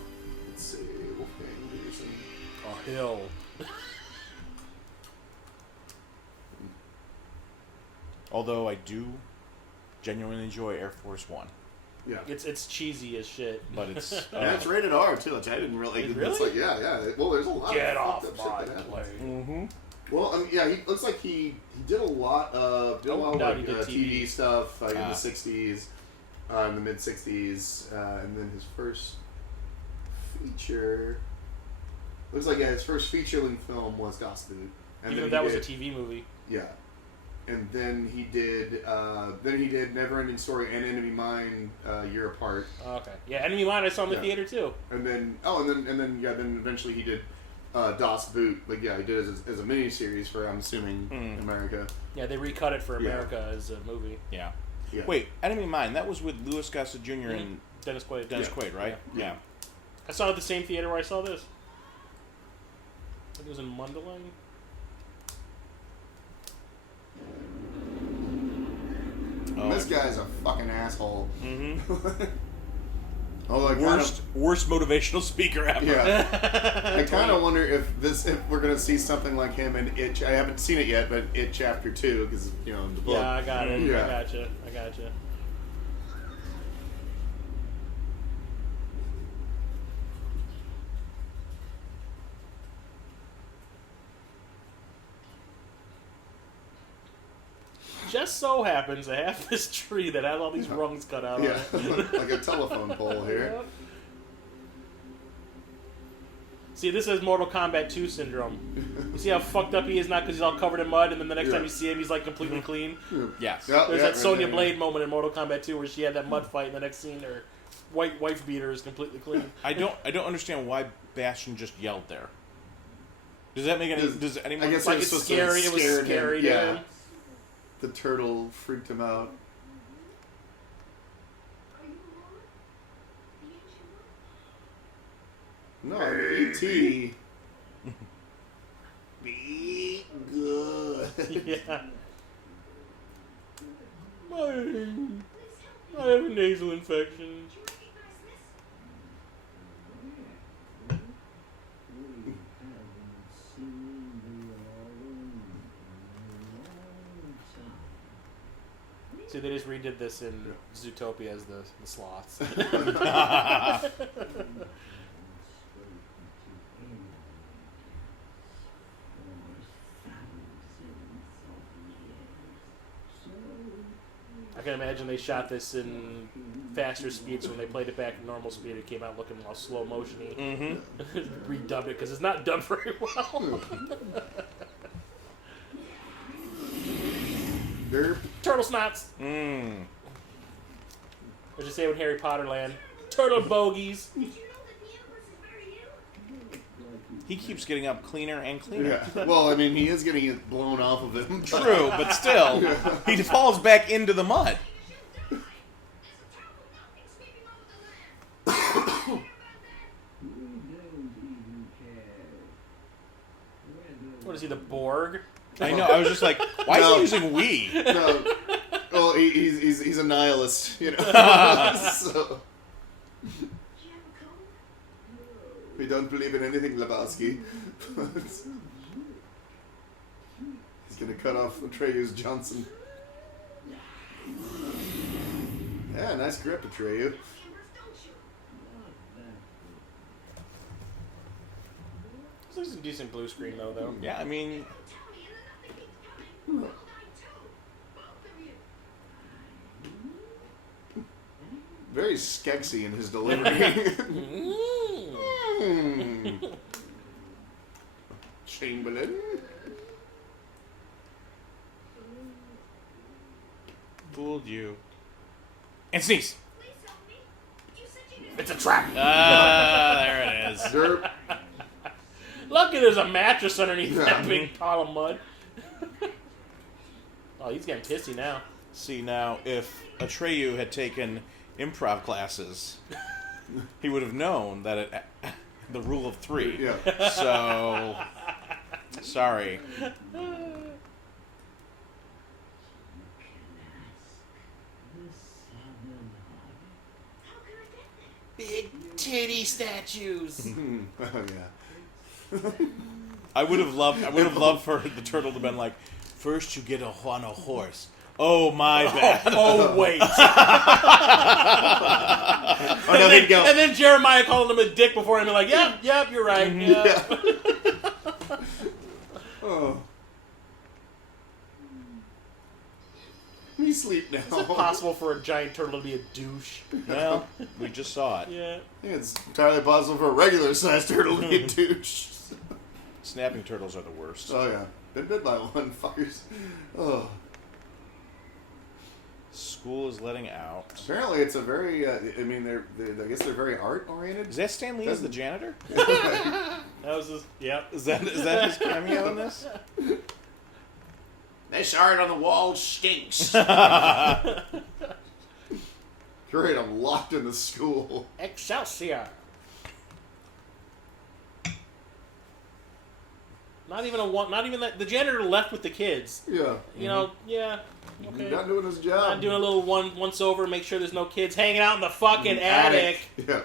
Let's see. Wolfgang Peterson. Oh, Hill. Although I do genuinely enjoy Air Force One. Yeah. It's cheesy as shit. But it's... and it's rated R, too, which I didn't really... Really? It's like, yeah. Well, there's a lot Get of off fucked my up shit that happens. plane. Mm-hmm. Well, I mean, yeah, he looks like he did a lot of TV stuff in the 60s, in the mid-60s, and then his first feature... Looks like, his first feature-length film was Das Boot. And even that was a TV movie. Yeah. And then he did NeverEnding Story and Enemy Mine a year apart. Oh, okay. Yeah, Enemy Mine I saw in the theater too. And then eventually he did Das Boot. Like, he did it as a miniseries for, I'm assuming, America. Yeah, they recut it for America as a movie. Yeah. Yeah. Wait, Enemy Mine, that was with Louis Gossett Jr. and Dennis Quaid. Dennis Quaid, right? Yeah. I saw it at the same theater where I saw this. I think it was in Mundelein. Oh, this guy's a fucking asshole. Mm-hmm. Worst motivational speaker ever. Yeah. I kind of wonder if we're gonna see something like him in Itch. I haven't seen it yet, but It Chapter 2, because the book. Yeah, I got it. Yeah. I gotcha. Just so happens I have this tree that has all these rungs cut out Yeah, on it. like a telephone pole here. Yep. See, this is Mortal Kombat 2 syndrome. You see how fucked up he is now because he's all covered in mud, and then the next time you see him, he's like completely clean? Yes. There's that Sonya Blade moment in Mortal Kombat 2 where she had that mud fight, and the next scene, her white wife beater is completely clean. I don't understand why Bastion just yelled there. Does that make any... Does anyone... I guess like it's scary. It was scary to him. The turtle freaked him out. No, E.T. Be good. Yeah. I have a nasal infection. See, they just redid this in Zootopia as the sloths. I can imagine they shot this in faster speeds when they played it back in normal speed. It came out looking all slow motion-y. Mm-hmm. Redubbed it because it's not dubbed very well. Turtle snots. Or just say in Harry Potter land, turtle bogies. He keeps getting up cleaner and cleaner. Yeah. Well, I mean, he is getting it blown off of him. True, but still, he falls back into the mud. What is he, the Borg? I know. I was just like, why is he using we? No. Well, he's a nihilist, you know. So. We don't believe in anything, Lebowski. He's gonna cut off Atreyu's Johnson. Yeah, nice grip, Atreyu. This is a decent blue screen, though. Yeah, I mean... Very skexy in his delivery. Chamberlain. Fooled you. And sneeze. It's a trap. There it is. Derp. Lucky there's a mattress underneath that big pile of mud. Oh, he's getting pissy now. See, now, if Atreyu had taken improv classes, he would have known that the rule of three. Yeah. So, sorry. Big titty statues. Oh, yeah. I would have loved for the turtle to have been like, first you get on a horse. Oh, my bad. Oh, wait. Go. And then Jeremiah calling him a dick before him and like, yep, you're right. Yeah. Oh. We sleep now. Is it possible for a giant turtle to be a douche? Well, we just saw it. Yeah. I think it's entirely possible for a regular-sized turtle to be a douche. Snapping turtles are the worst. Oh, yeah. Been bit by one, fuckers. Oh. School is letting out. Apparently, it's a very, I mean, I guess they're very art-oriented. Is that Stan Lee as the janitor? That was his, yeah. Is that his cameo in this? This art on the wall stinks. Great, I'm locked in the school. Excelsior. Not even that. The janitor left with the kids. Yeah. You know, yeah. Okay. Not doing his job. Not doing a little once over, make sure there's no kids hanging out in the fucking attic. Yeah.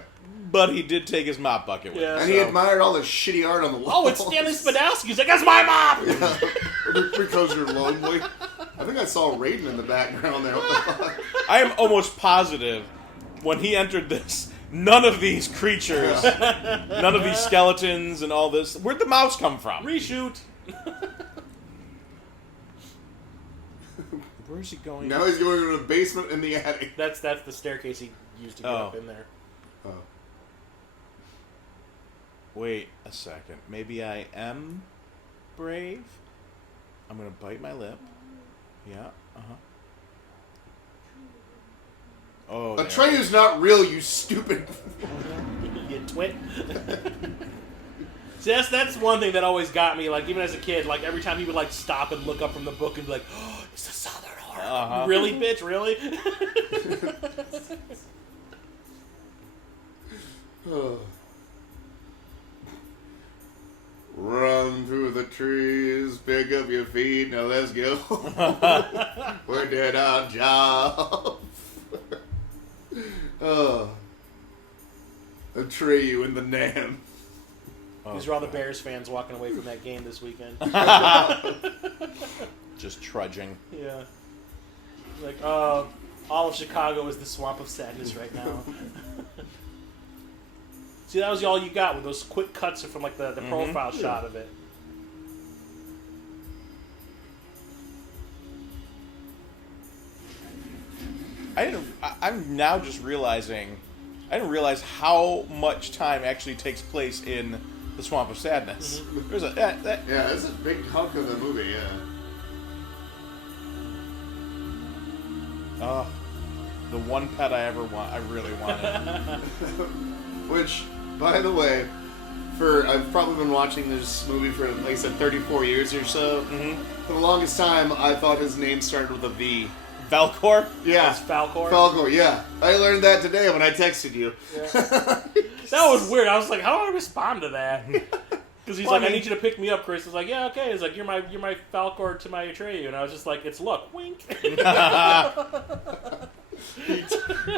But he did take his mop bucket with him. And he admired all the shitty art on the wall. Oh, it's Stanley Spadowski. He's like, that's my mop! Yeah. Because you're lonely. I think I saw Raiden in the background there. What the fuck? I am almost positive when he entered this, none of these creatures, none of these skeletons and all this, where'd the mouse come from? Reshoot. Where is he going? Now he's going to the basement in the attic. That's the staircase he used to get up in there. Oh. Wait a second. Maybe I am brave? I'm going to bite my lip. Yeah, uh-huh. Oh, Atreyu's not real, you stupid. You twit. See, that's one thing that always got me. Like, even as a kid, like, every time he would, like, stop and look up from the book and be like, oh, it's the Southern Orc. Uh-huh. Really, bitch? Really? Oh. Run through the trees, pick up your feet, now let's go. We did our job. Oh. Atreyu in the Nam. These are all the Bears fans walking away from that game this weekend. Just trudging. Yeah. Like, all of Chicago is the swamp of sadness right now. See, that was all you got with those quick cuts from like the profile shot of it. I'm now just realizing, I didn't realize how much time actually takes place in the Swamp of Sadness. Mm-hmm. There's Yeah, it's a big hunk of the movie, yeah. The one pet I really wanted. Which, by the way, I've probably been watching this movie for, like I said, 34 years or so. Mm-hmm. For the longest time, I thought his name started with a V. Valcor? Yeah. That's Falcor? Falcor, yeah. I learned that today when I texted you. Yeah. That was weird. I was like, how do I respond to that? Because he's like, I need you to pick me up, Chris. I was like, yeah, okay. He's like, you're my Falcor to my Atreyu. And I was just like, it's luck. Wink.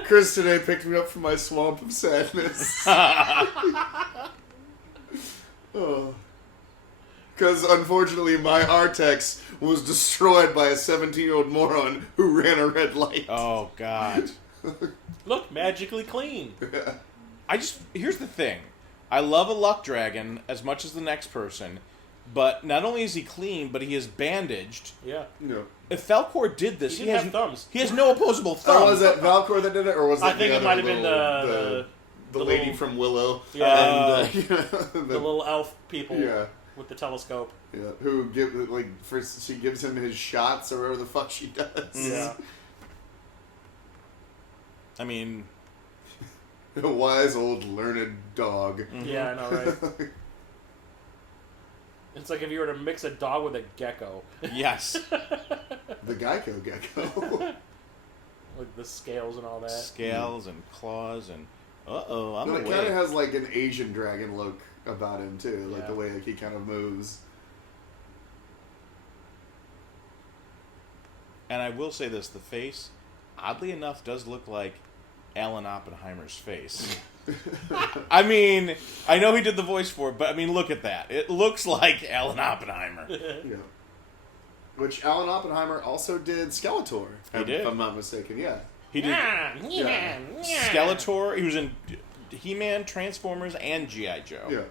Chris today picked me up from my swamp of sadness. Because unfortunately my Artex was destroyed by a 17-year-old moron who ran a red light. Oh, God. Look, magically clean. Here's the thing. I love a luck dragon as much as the next person, but not only is he clean, but he is bandaged. Yeah. No. If Falcor did this, He didn't have thumbs. He has no opposable thumbs. Was that Valcor that did it, or was that I think the it might have other been the lady from Willow? Yeah. And, the little elf people Yeah. with the telescope. Yeah. Who she gives him his shots or whatever the fuck she does. Yeah. I mean, A wise old learned dog. Yeah, I know, right? It's like if you were to mix a dog with a gecko. yes. The Geico gecko. Like the scales and all that. Scales and claws and... I'm No, it away. kind of has like an Asian dragon look about him too, like Yeah. the way he kind of moves. And I will say this, the face, oddly enough, does look like Alan Oppenheimer's face. I mean, I know he did the voice for it, but I mean, look at that. It looks like Alan Oppenheimer. Yeah. Which Alan Oppenheimer also did Skeletor. He did? If I'm not mistaken, yeah. He did Yeah. Skeletor. He was in He-Man, Transformers, and G.I. Joe. Yeah.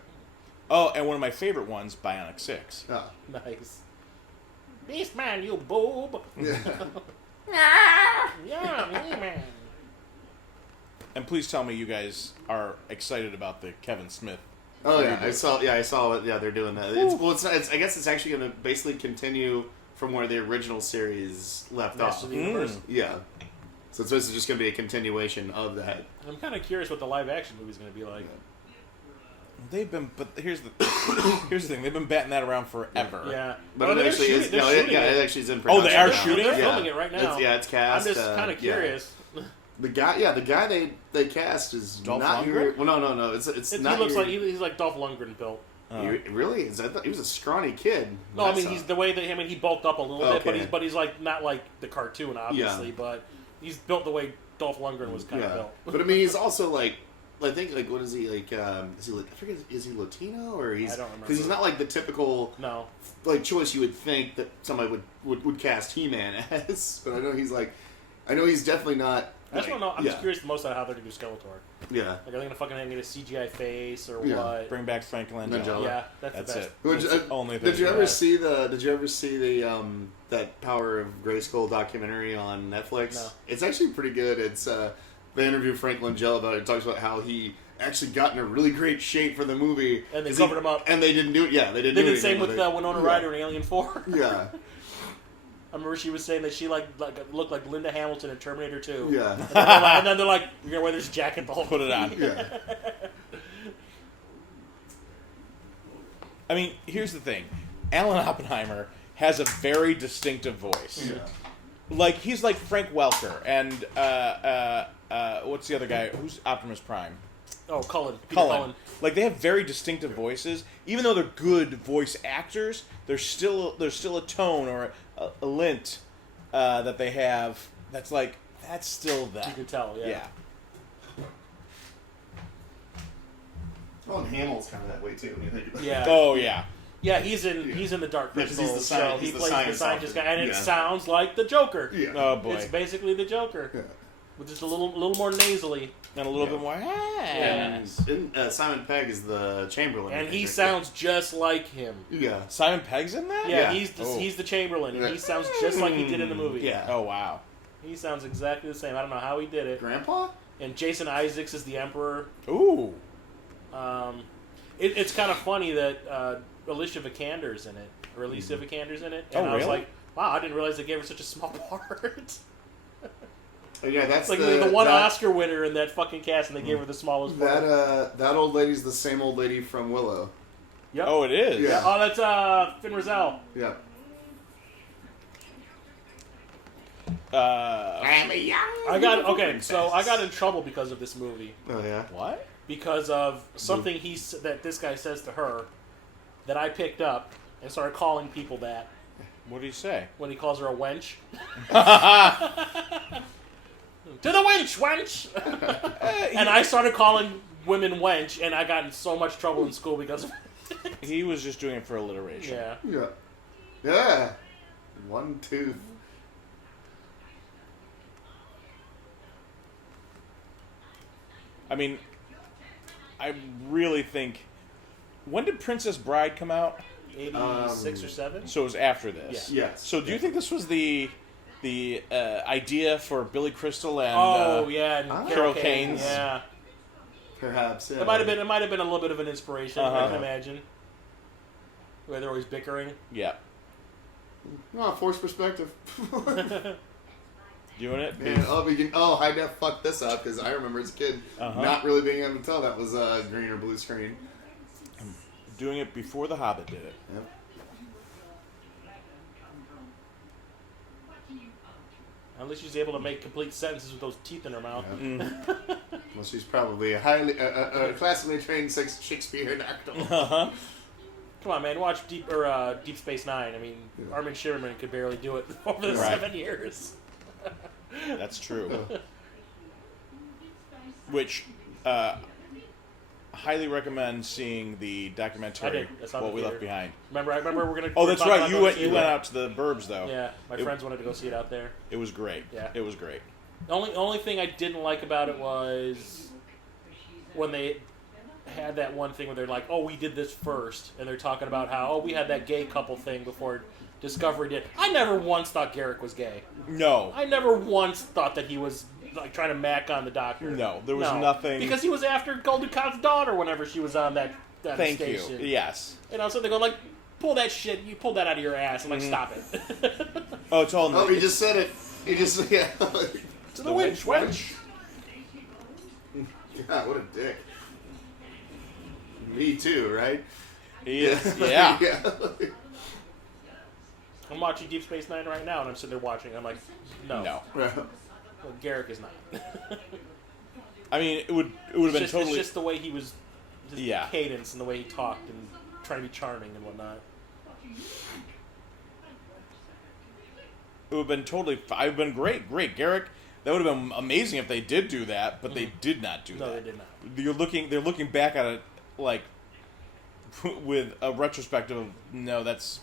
Oh, and one of my favorite ones, Bionic 6. Ah. Nice. Beastman, you boob. Yeah. Yeah, man. And please tell me you guys are excited about the Kevin Smith. Oh yeah, I saw it. Yeah, they're doing that. I guess it's actually going to basically continue from where the original series left Master off. of the Universe. Yeah. So it's basically just going to be a continuation of that. I'm kind of curious what the live action movie's going to be like. But here's the thing. They've been batting that around forever. Yeah, But well, it actually is. they're No, shooting it it. actually is in production. they are now. shooting They're it? filming it right now. It's cast. I'm just kind of curious. The guy they cast is Dolph not Lundgren? here. Well, no. It's He not. looks your- like he's like Dolph Lundgren built. Really? I thought he was a scrawny kid. No, I mean he's the way that he bulked up a little bit, Okay. but he's like not like the cartoon, obviously, but he's built the way Dolph Lundgren was kind of built. But I mean, he's also like, I think like what is he like? Is he like? I forget. Is he Latino or he's? I don't remember. Because he's not like the typical like choice you would think that somebody would cast He-Man as. But I know he's definitely not. I just want to know. I'm just curious most about how they're gonna do Skeletor. Yeah. Like, are they gonna fucking get a CGI face or Yeah. what? Bring back Frank Langella. Yeah, that's the best. it. Which, That's the only thing. Did you ever see the that Power of Grayskull documentary on Netflix? No. It's actually pretty good. It's they interview Frank Langella about it. It talks about how he actually got in a really great shape for the movie, And they covered him up. and they didn't do it. Yeah, they didn't. They do did the same anything with it. Winona Ryder in Alien 4. Yeah, I remember she was saying that she looked like Linda Hamilton in Terminator 2. yeah, And then they're like, "You're gonna wear this jacket the whole Put it on. yeah. I mean, here's the thing. Alan Oppenheimer has a very distinctive voice. Yeah. Like, he's like Frank Welker and what's the other guy? Who's Optimus Prime? Oh, Cullen. Peter Cullen. Like, they have very distinctive voices. Even though they're good voice actors, there's still a tone or a lint that they have that's like, that's still them. You can tell, yeah. Oh, and Hamill's kind of that way too. When you think about it. Yeah. Oh, yeah. Yeah, he's in the Dark 'cause he's Crystal. the So he he's the plays the scientist guy, and it Yeah. sounds like the Joker. Yeah. Oh, boy. It's basically the Joker, Yeah. with just a little more nasally, And a little bit more, And Simon Pegg is the Chamberlain. I and think, he right? sounds just like him. Yeah. Simon Pegg's in that? Yeah, Yeah. he's the Chamberlain, and he Yeah. sounds just like he did in the movie. Yeah. Oh, wow. He sounds exactly the same. I don't know how he did it. Grandpa? And Jason Isaacs is the Emperor. Ooh. It's kind of funny that Alicia Vikander's in it, or Alicia Vikander's in it. And Oh, I was really? like, wow, I didn't realize they gave her such a small part. Oh, yeah, that's Like the one Oscar winner in that fucking cast, and they gave her the smallest part. That old lady's the same old lady from Willow. Yep. Oh, it is? Yeah. Oh, that's Finn Rizal. Yeah. I'm a young I got in trouble because of this movie. Oh yeah. What? Because of something that this guy says to her that I picked up and started calling people that What do you say? when he calls her a wench. To the wench! And I started calling women wench, and I got in so much trouble in school because of it. He was just doing it for alliteration. Yeah. Yeah. Yeah. One tooth. I mean, I really think... When did Princess Bride come out? 86 or 7? So it was after this. Yeah. Yes. So do you think this was the idea for Billy Crystal and and Carol Kane's? Yeah. Perhaps. Yeah. It might have been a little bit of an inspiration, I Uh-huh. can imagine. Where they're always bickering. Yeah. Oh, forced perspective. Doing it? And high def fucked this up because I remember as a kid not really being able to tell that was green or blue screen. Doing it before The Hobbit did it. Yep. At least she's able to make complete sentences with those teeth in her mouth. Yeah. Well, she's probably a highly classically trained Shakespearean actor. Uh-huh. Come on, man, watch Deep Space Nine. I mean, Armin Shimmerman could barely do it over the Right. 7 years. That's true. Which, highly recommend seeing the documentary I did. That's on What the We theater. Left Behind. Remember we're gonna. Oh, we're that's talking right. about You going went to see you went that. out to the burbs though. Yeah, my friends wanted to go see it out there. It was great. Yeah. It was great. The only thing I didn't like about it was when they had that one thing where they're like, "Oh, we did this first," and they're talking about how, "Oh, we had that gay couple thing before Discovery did." I never once thought Garrick was gay. No. I never once thought that he was like trying to mac on the doctor. No, there was nothing. because he was after Golden Cott's daughter whenever she was on that Thank station. you. Yes. And I was sitting there going like, "Pull that shit! You pulled that out of your ass!" I'm like, "Stop it!" Oh, it's all in the... Oh, he just said it. He just yeah. To the wench. God, what a dick. Me too, right? He is, yeah. Yeah. I'm watching Deep Space Nine right now, and I'm sitting there watching. I'm like, no. Right. Well, Garrick is not. I mean, it would have been totally... It's just the way he was, his Yeah. cadence and the way he talked and trying to be charming and whatnot. It would have been totally... It would have been great. Garrick, that would have been amazing if they did do that, but they did not do that. No, they did not. They're looking back at it, like, with a retrospective of, no, that's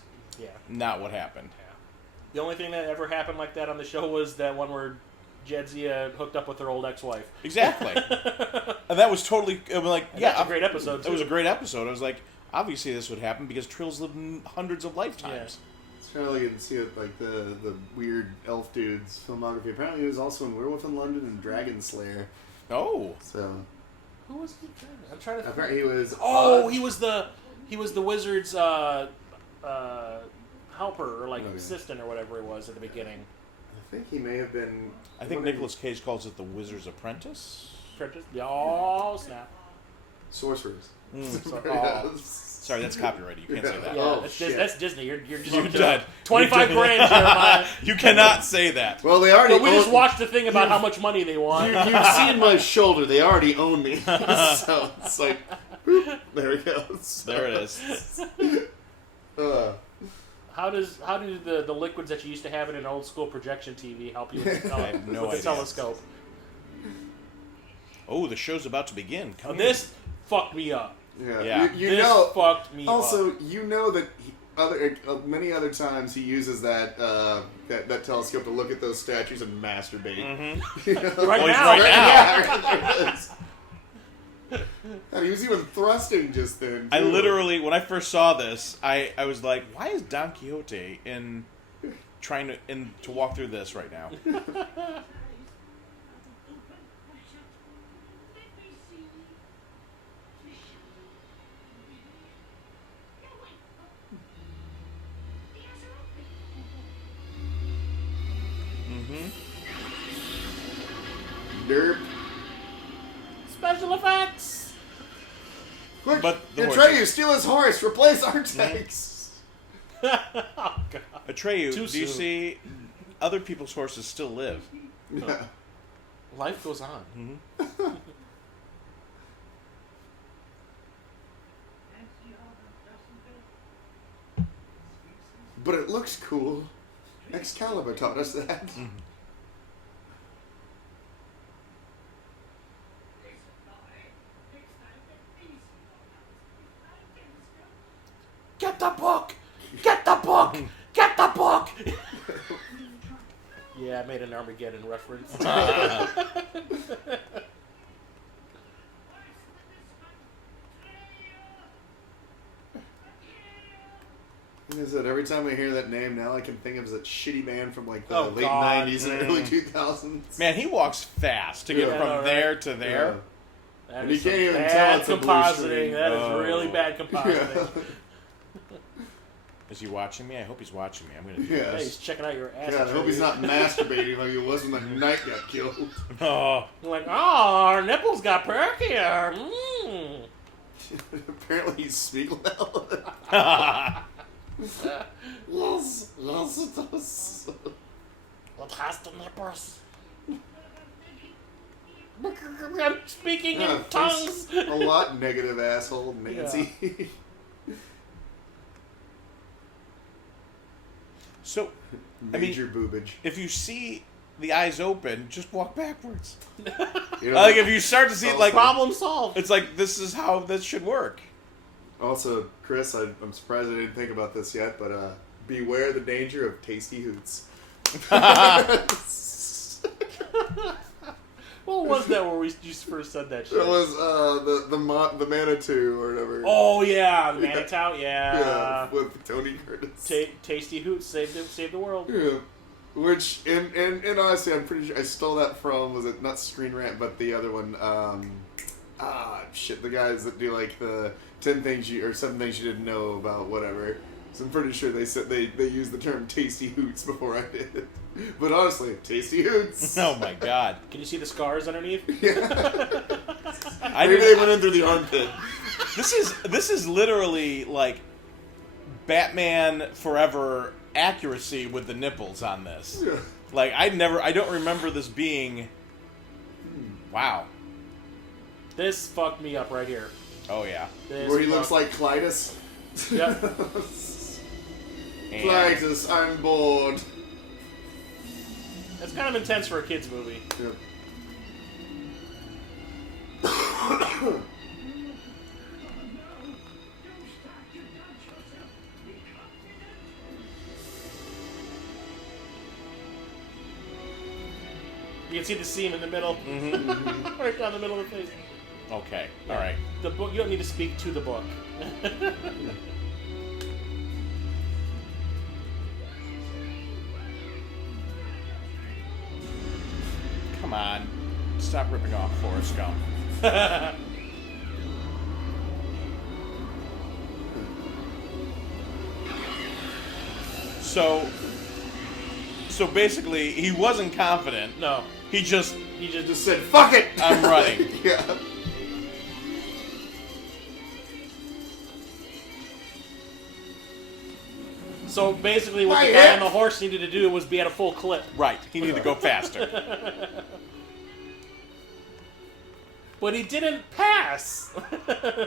not what happened. The only thing that ever happened like that on the show was that one where Jadzia hooked up with her old ex-wife. Exactly. And that was totally... I mean, like, And yeah. that's a great episode, It was too. a great episode. I was like, obviously this would happen because Trills lived hundreds of lifetimes. It's kind of like you can see it, like the weird elf dude's filmography. Apparently, he was also in Werewolf in London and Dragon Slayer. Oh. So Who was he? I'm trying to. apparently, he was. He was the wizard's helper or like assistant or whatever it was at the beginning. I think he may have been. I think Nicolas Cage calls it the Wizard's Apprentice. Apprentice? Oh snap! Sorcerers. So, Sorry, that's copyrighted. You can't say that. Yeah, Oh, that's, shit. that's Disney. You're You're done. 25 grand, Jeremiah. You cannot say that. Well, they already. But we just own- watched the thing about how much money they want. You've seen my shoulder. They already own me. So it's like, boop, there it goes. There it is. How do the liquids that you used to have in an old school projection TV help you with the, I have no with the idea. telescope? Oh, the show's about to begin. Come This fucked me up. Yeah. You This know. fucked me up. Also, you know that many other times he uses that telescope to look at those statues and masturbate. Mm-hmm. You know? Right Oh, he's now. right Yeah, and he was even thrusting just then. I too. literally, when I first saw this, I was like, why is Don Quixote trying to walk through this right now? Derp. Special effects. Quick, But the Atreyu, steal his horse. Replace our tanks. Oh god. Atreyu, Too do you soon. see other people's horses still live? Yeah. Life goes on. But it looks cool. Excalibur taught us that. Get the book! Get the book! Get the book! Yeah, I made an Armageddon reference. Like I said, every time I hear that name now, I can think of that shitty man from like the Oh, late God. 90s and early 2000s. Man, he walks fast to get Yeah. from I know, there right? to there. That And is you can't some even bad tell it's a blue compositing. screen. That is Oh. really bad Yeah. compositing. Is he watching me? I hope he's watching me. I'm gonna do Yeah. Hey, he's checking out your ass. God, I hope he's not masturbating like he was when the knight got killed. Oh, You're like, oh, our nipples got perkier. Mmm. Apparently he's speaking now. Yes, it does. What has the nipples? I'm speaking Yeah, in tongues. thanks a lot, negative asshole Nancy. so Major boobage. if you see the eyes open, just walk backwards. You know, Like if you start to see like Problem solved. it's like this is how this should work. also, Chris, I'm surprised I didn't think about this yet, but beware the danger of tasty hoots. What was that where you first said that shit? It was the Manitou or whatever. Oh yeah, the Manitou, yeah. Yeah, with Tony Curtis. Tasty Hoots saved the world. Yeah. Which, and honestly, I'm pretty sure I stole that from, was it not Screen Rant, but the other one, the guys that do like the 7 things you didn't know about whatever. So I'm pretty sure they said they used the term tasty hoots before I did. But honestly, tasty hoots. Oh my god. Can you see the scars underneath? I Maybe they didn't- went in through the armpit. This is literally like Batman Forever accuracy with the nipples on this. Yeah. Like I don't remember this being. Wow. This fucked me up right here. Oh yeah. This Where he looks fucked- like Clytus. Yep. And Clytus, I'm bored. It's kind of intense for a kids movie. Yep. You can see the seam in the middle, right down the middle of the face. okay. All right. The book. You don't need to speak to the book. Come on. Stop ripping off Forrest Gump. So basically, he wasn't confident. No, He just, Just said, fuck it! I'm running. Yeah. So basically, what the guy on the horse needed to do was be at a full clip. Right. He needed to go faster. But he didn't pass.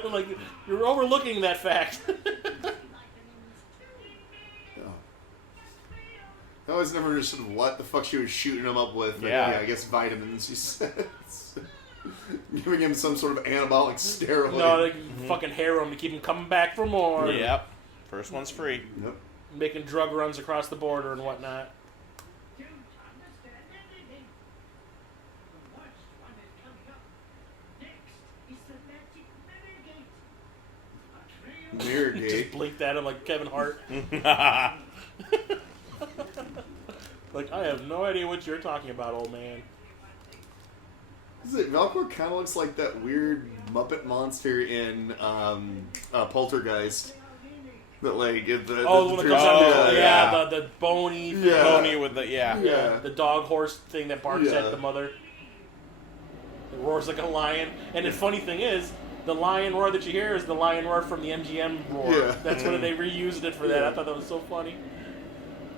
Like, you're overlooking that fact. I always never understood what the fuck she was shooting him up with. Yeah. I guess vitamins, she said. Giving him some sort of anabolic steroid. No, like, fucking hair him to keep him coming back for more. Yep. First one's free. Yep. Making drug runs across the border and whatnot. Don't understand anything. The worst one is coming up. Next is the magic mirror gate. A trail. Mirror Just gate. blinked at him like Kevin Hart. Like, I have no idea what you're talking about, old man. Is it Velcro kind of looks like that weird Muppet monster in Poltergeist. That like the The one that comes out the bony, Bony with the the dog horse thing that barks Yeah. at the mother. It roars like a lion. And the funny thing is, the lion roar that you hear is the lion roar from the MGM roar. Yeah. That's when they reused it for that. Yeah. I thought that was so funny.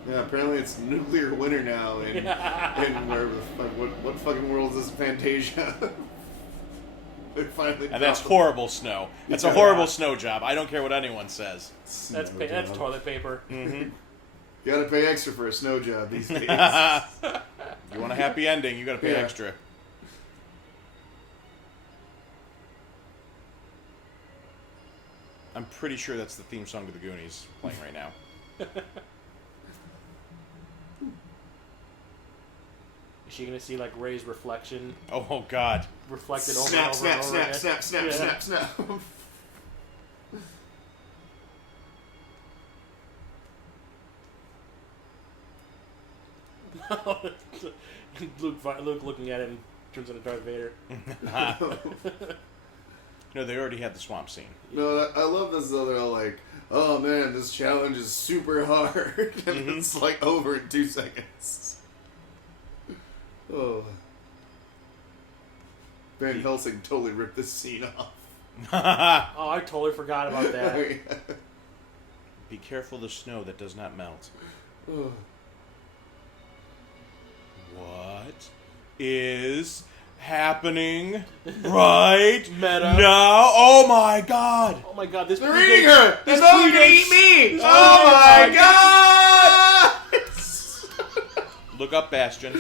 Yeah, apparently it's nuclear winter now in where what fucking world is this Fantasia? They finally And that's dropped horrible snow. That's a horrible snow job. I don't care what anyone says. That's toilet paper. You gotta pay extra for a snow job these days. You want a happy ending, you gotta pay Yeah. extra. I'm pretty sure that's the theme song to the Goonies playing right now. Is she gonna see like Ray's reflection Oh God. reflected over Snap, and over snap, and over snap, again? snap, snap, Yeah. snap, snap. Luke looking at it and turns into Darth Vader. No, they already had the swamp scene. No, I love this though. They're all like, "Oh man, this challenge is super hard," and it's like over in 2 seconds. Oh, Van Helsing totally ripped this scene off. Oh, I totally forgot about that. Be careful of the snow that does not melt. Oh. What is happening right Meta. now? Oh my God! Oh my God, this They're predates- eating her! This They're all gonna predates- eat me! this Oh my predates- God! Look up, Bastion.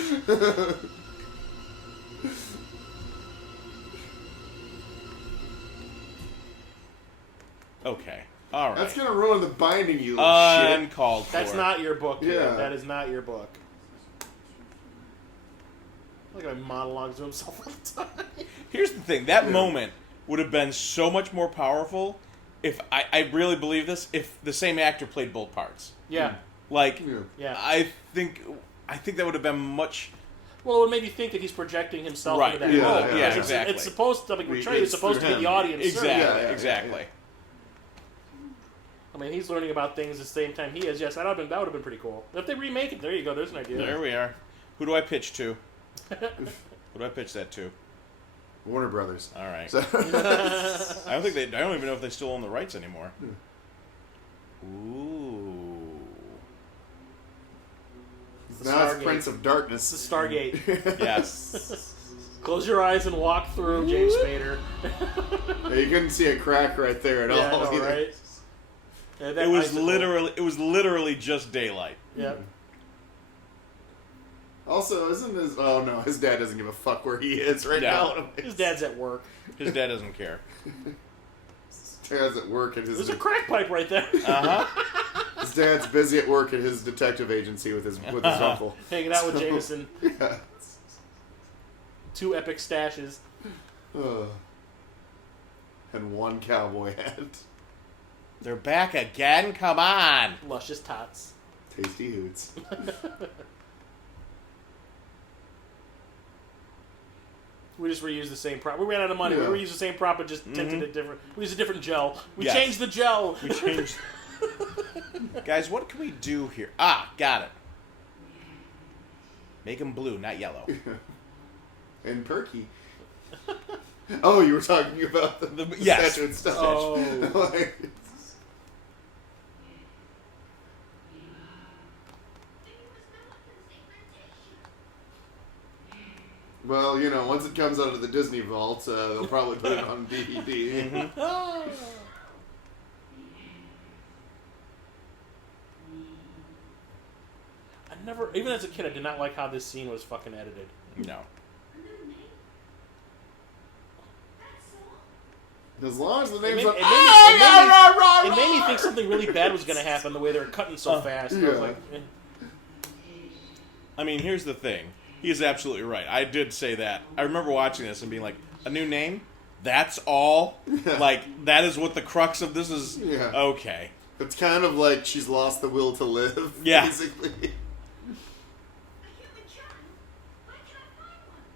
Okay. All right. That's gonna ruin the binding, you little shit. Uncalled for. That's not your book. Dude. Yeah. That is not your book. Look at him monologues to himself all the time. Here's the thing. That moment would have been so much more powerful if I really believe this. If the same actor played both parts. Yeah. Like, Yeah. I think that would have been much. Well, it would make you think that he's projecting himself Right. into that Yeah, role. yeah, Because exactly. It's supposed to, like, portray is supposed to through be the him. audience. Exactly. serving. Yeah, Exactly. I mean, he's learning about things at the same time he is. Yes, that would have been pretty cool. If they remake it, there you go. There's an idea. There we are. Who do I pitch to? Who do I pitch that to? Warner Brothers. All right. So- I don't even know if they still own the rights anymore. Ooh. now it's Stargate. Prince of Darkness. It's the Stargate. Yes. Close your eyes and walk through, James Spader. Yeah, you couldn't see a crack right there at Yeah, I all. know, either. right? Yeah, that It was icicle. literally just daylight. Yeah. Also, isn't his... Oh, no, his dad doesn't give a fuck where he is right No. now. His dad's at work. His dad doesn't care. His dad's at work at his... There's a crack pipe right there. His dad's busy at work at his detective agency with his uncle. Hanging out with Jameson. Yeah. 2 epic stashes. And 1 cowboy hat. They're back again? Come on! Luscious tots. Tasty hoots. We just reused the same prop. We ran out of money. Yeah. We reused the same prop, but just tinted it different. We used a different gel. We Yes. changed the gel. We changed. Guys, what can we do here? Ah, got it. Make them blue, not yellow. And perky. Oh, you were talking about the yes. statue and stuff. Oh. Like, Well, once it comes out of the Disney vault, they'll probably put it on DVD. Mm-hmm. Even as a kid, I did not like how this scene was fucking edited. No. As long as the name's It on... made me think something really bad was going to happen the way they were cutting so fast. I was yeah. like, eh. I mean, here's the thing. He's absolutely right. I did say that. I remember watching this and being like, a new name? That's all? Like, that is what the crux of this is? Yeah. Okay. It's kind of like she's lost the will to live, Yeah. basically.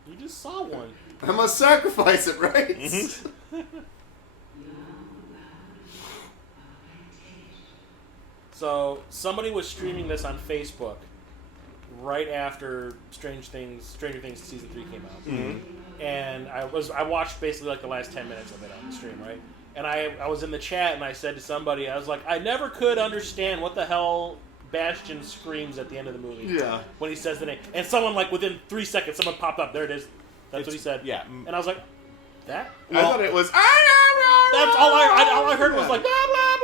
You just saw one. I must sacrifice it, right? Mm-hmm. So, somebody was streaming this on Facebook right after Stranger Things Season 3 came out. Mm-hmm. And I watched basically like the last 10 minutes of it on the stream, right? And I was in the chat and I said to somebody, I was like, I never could understand what the hell Bastion screams at the end of the movie. Yeah. When he says the name. And someone, like, within 3 seconds, someone popped up. There it is. That's what he said. Yeah. And I was like, that? I thought it was... That's all I heard was like, blah, blah,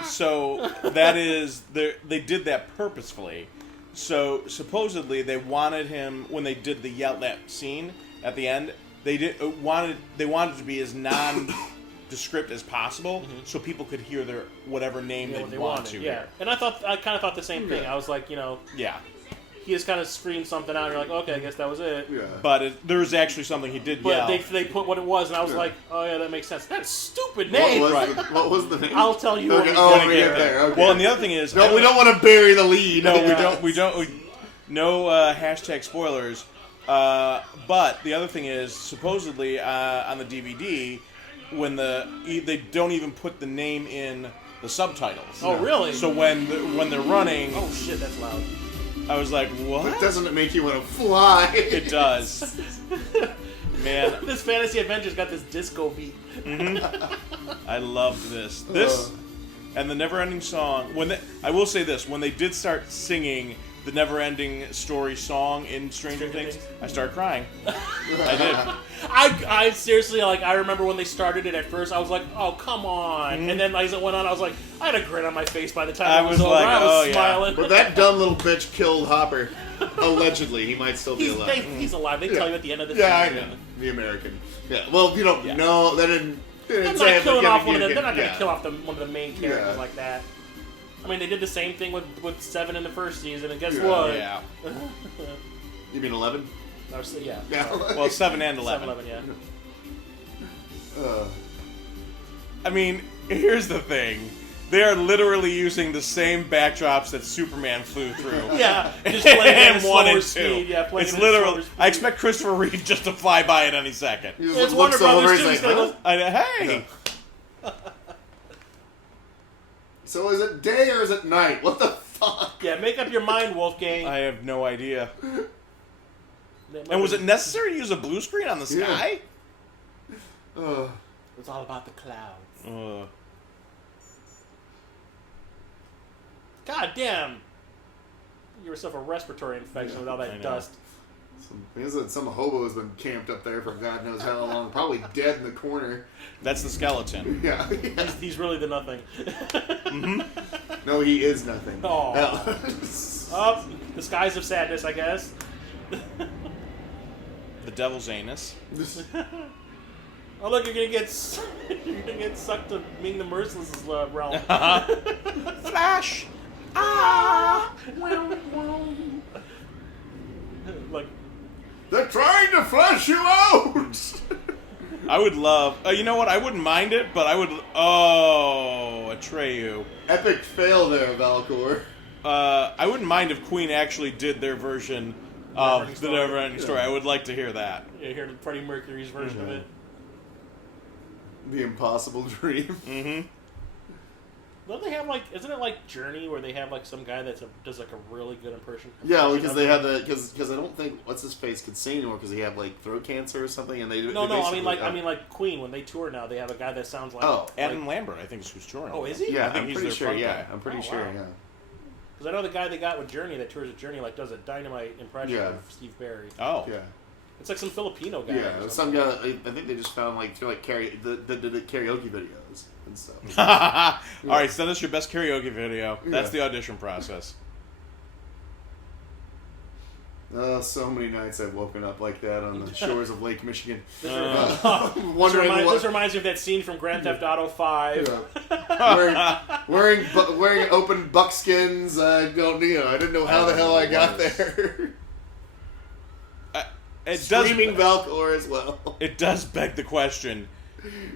blah. So, that is... They did that purposefully. So, supposedly, they wanted him... When they did that scene at the end, they wanted it to be as nondescript as possible, so people could hear their whatever name what they want wanted, to yeah. hear. And I kind of thought the same thing. I was like, Yeah. he just kind of screamed something out, and you're like, okay, I guess that was it. Yeah. But there was actually something he did But yell. they put what it was, and I was like, oh yeah, that makes sense. That's stupid name. What was the name? I'll tell you. Okay. When Oh, we we get get there. there. Okay. Well, and the other thing is... No, we don't want to bury the lead. No, Yeah. we don't. No hashtag spoilers. But the other thing is, supposedly on the DVD, when they don't even put the name in the subtitles. Oh, really? So when they're running, Oh shit, that's loud. I was like, what? But doesn't it make you want to fly? It does. Man, This fantasy adventure's got this disco beat. I loved this. This and the NeverEnding song. I will say this: when they did start singing the NeverEnding Story song in Stranger Things, I started crying. I did. I seriously, like, I remember when they started it at first, I was like, oh, come on. And then as it went on, I was like, I had a grin on my face by the time it was over. like, I was oh, yeah. smiling. But that dumb little bitch killed Hopper. Allegedly. He might still be alive. He's alive. They tell you at the end of the Yeah, I season. know. The American. Yeah. Well, you don't know. They didn't They're not say it, killing but off one of them. you They're not can- going to kill off one of the main characters Yeah. like that. I mean, they did the same thing with 7 in the first season, and guess Yeah. what? Yeah. You mean 11? Yeah. Yeah. Well, 7 and 11. 7-11, yeah. I mean, here's the thing. They are literally using the same backdrops that Superman flew through. Yeah, just playing at And 1 slower and 2. speed. Yeah, playing It's at literal. slower speed. I expect Christopher Reeve just to fly by at any second. He just It's looks Warner over, Brothers, he's too. like, He's gonna huh? Hey! So is it day or is it night? What the fuck? Yeah, make up your mind, Wolfgang. I have no idea. And was it necessary to use a blue screen on the Yeah. sky? It's all about the clouds. God damn! You give yourself a respiratory infection with all I that know. dust. Some hobo has been camped up there for God knows how long. Probably dead in the corner. That's the skeleton. Yeah. He's really the nothing. No, he is nothing. Aw. Oh, disguise of sadness, I guess. The devil's anus. Oh look, you're gonna get sucked to Ming the Merciless's realm. Flash! Like, They're trying to flush you out! I would love... you know what? I wouldn't mind it, but I would... Oh, Atreyu. Epic fail there, Valcor. I wouldn't mind if Queen actually did their version of the NeverEnding NeverEnding Story. I would like to hear that. you hear Freddie Mercury's version of it. The impossible dream. Mm-hmm. Don't they have, like, isn't it like Journey where they have, like, some guy that does, like, a really good impression? Yeah, because they had the because I don't think what's his face could sing anymore because he had like throat cancer or something, and they No, they I mean basically- like Queen when they tour now, they have a guy that sounds like. Oh. Adam Lambert, I think, is who's touring. Oh, is he? yeah, I think I'm he's pretty their sure. front Yeah, guy. I'm pretty Oh, sure. wow. Yeah. Because I know the guy they got with Journey that tours with Journey like does a dynamite impression Yeah. of Steve Barry. Oh. Yeah. It's like some Filipino guy. Yeah, some guy. I think they just found like the karaoke videos and stuff. All right, send us your best karaoke video. That's the audition process. So many nights I've woken up like that on the shores of Lake Michigan. This Wondering reminds me of that scene from Grand Theft Auto 5. Yeah. wearing open buckskins. I didn't know how the hell I got there. Screaming Valcor as well. It does beg the question: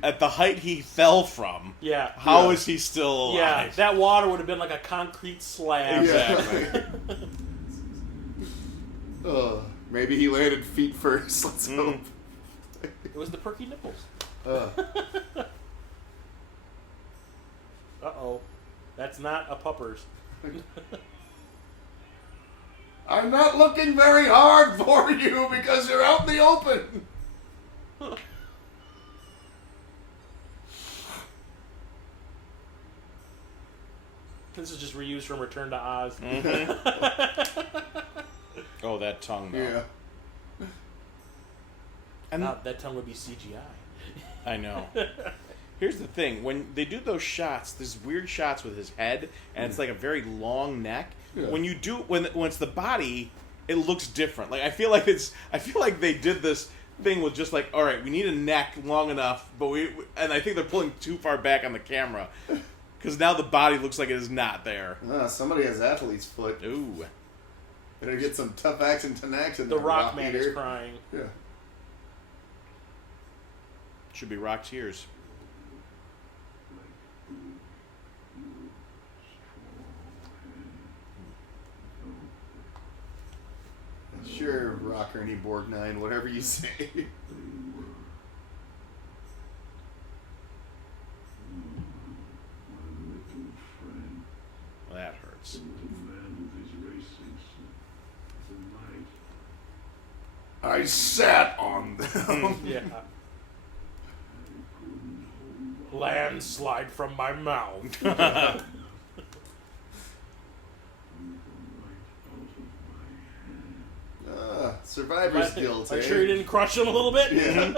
at the height he fell from, how is he still alive? Yeah, that water would have been like a concrete slab. Exactly. Maybe he landed feet first. Let's hope. It was the perky nipples. Uh-oh. That's not a puppers. I'm not looking very hard for you because you're out in the open. This is just reused from Return to Oz. Oh, that tongue, though. Yeah. And that tongue would be CGI. I know. Here's the thing: when they do those shots, there's weird shots with his head, and it's like a very long neck. Yeah. When you do, when it's the body, it looks different. Like I feel like they did this thing with just like, all right, we need a neck long enough, but and I think they're pulling too far back on the camera because now the body looks like it is not there. Somebody has athlete's foot. Ooh. Better get some tough action tonight. The Rock Man is crying. Yeah. Should be Rock Tears. Sure, Rock Ernie Borgnine, whatever you say. Well, that hurts. I sat on them. Yeah. Landslide from my mouth. Survivor's guilt. I'm sure you didn't crush him a little bit. Yeah.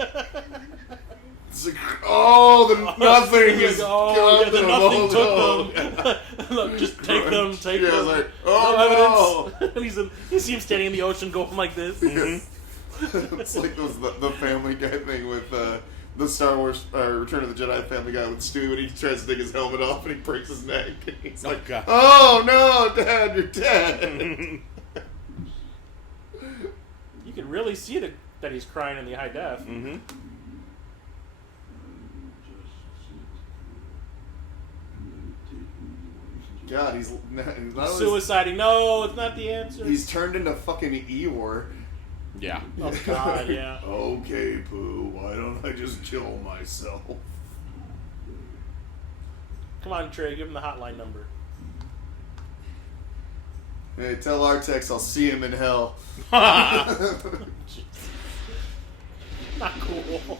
It's like, the nothing is gone. The nothing took them. Look, just take them. Take them. It's like, no evidence. He seems standing in the ocean going like this. Mm-hmm. It's like the Family Guy thing with the Star Wars Return of the Jedi Family Guy with Stu, and he tries to take his helmet off and he breaks his neck. And he's like, God. "Oh no, Dad, you're dead." You can really see that he's crying in the high def. Mm-hmm. God, he's not only Suiciding. No, it's not the answer. he's turned into fucking Eeyore. Yeah. Oh God, yeah. Okay, Pooh, why don't I just kill myself? Come on, Trey, give him the hotline number. Hey, tell Artex I'll see him in hell. Not cool.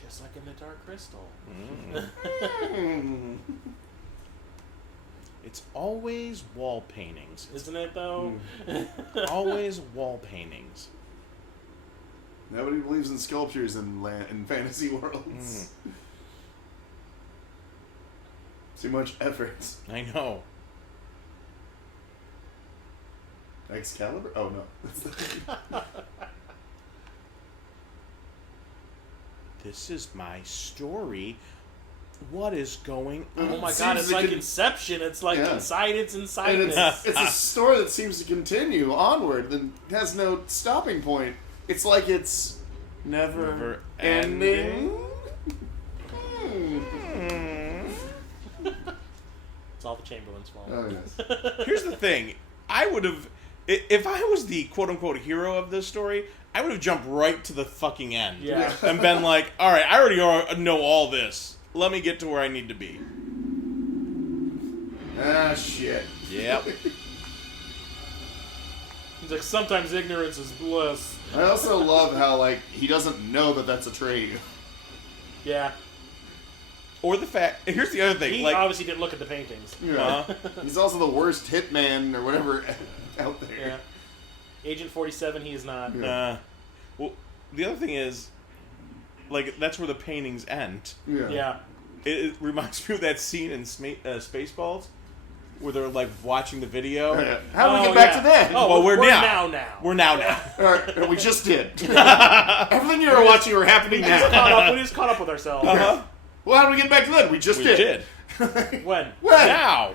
Just like in the Dark Crystal. It's always wall paintings. Isn't it, though? Always wall paintings. Nobody believes in sculptures in fantasy worlds. Too much effort. I know. Excalibur? Oh, no. This is my story. What is going on? Oh my God, it's like Inception. It's like inside it's And this. it's a story that seems to continue onward and has no stopping point. It's like it's never ending. It's all the Chamberlain's fault. Oh, yes. Here's the thing. I would have... If I was the quote-unquote hero of this story, I would have jumped right to the fucking end. Yeah. And been like, all right, I already know all this. Let me get to where I need to be. Ah, shit. Yep. He's like, sometimes ignorance is bliss. I also love how, like, he doesn't know that that's Atreyu. Yeah. Or the fact... Here's the other thing. He like, obviously didn't look at the paintings. Yeah. He's also the worst hitman or whatever out there. Yeah. Agent 47, he is not. Yeah. Well, the other thing is, like, that's where the paintings end. Yeah. It reminds me of that scene in Spaceballs where they're, like, watching the video. How do we get back to that? Oh, well, we're now. We're now. All right, we just did. Everything you were watching were happening now. We just caught up with ourselves. Uh-huh. Well, how do we get back to that? We just did. When? Now.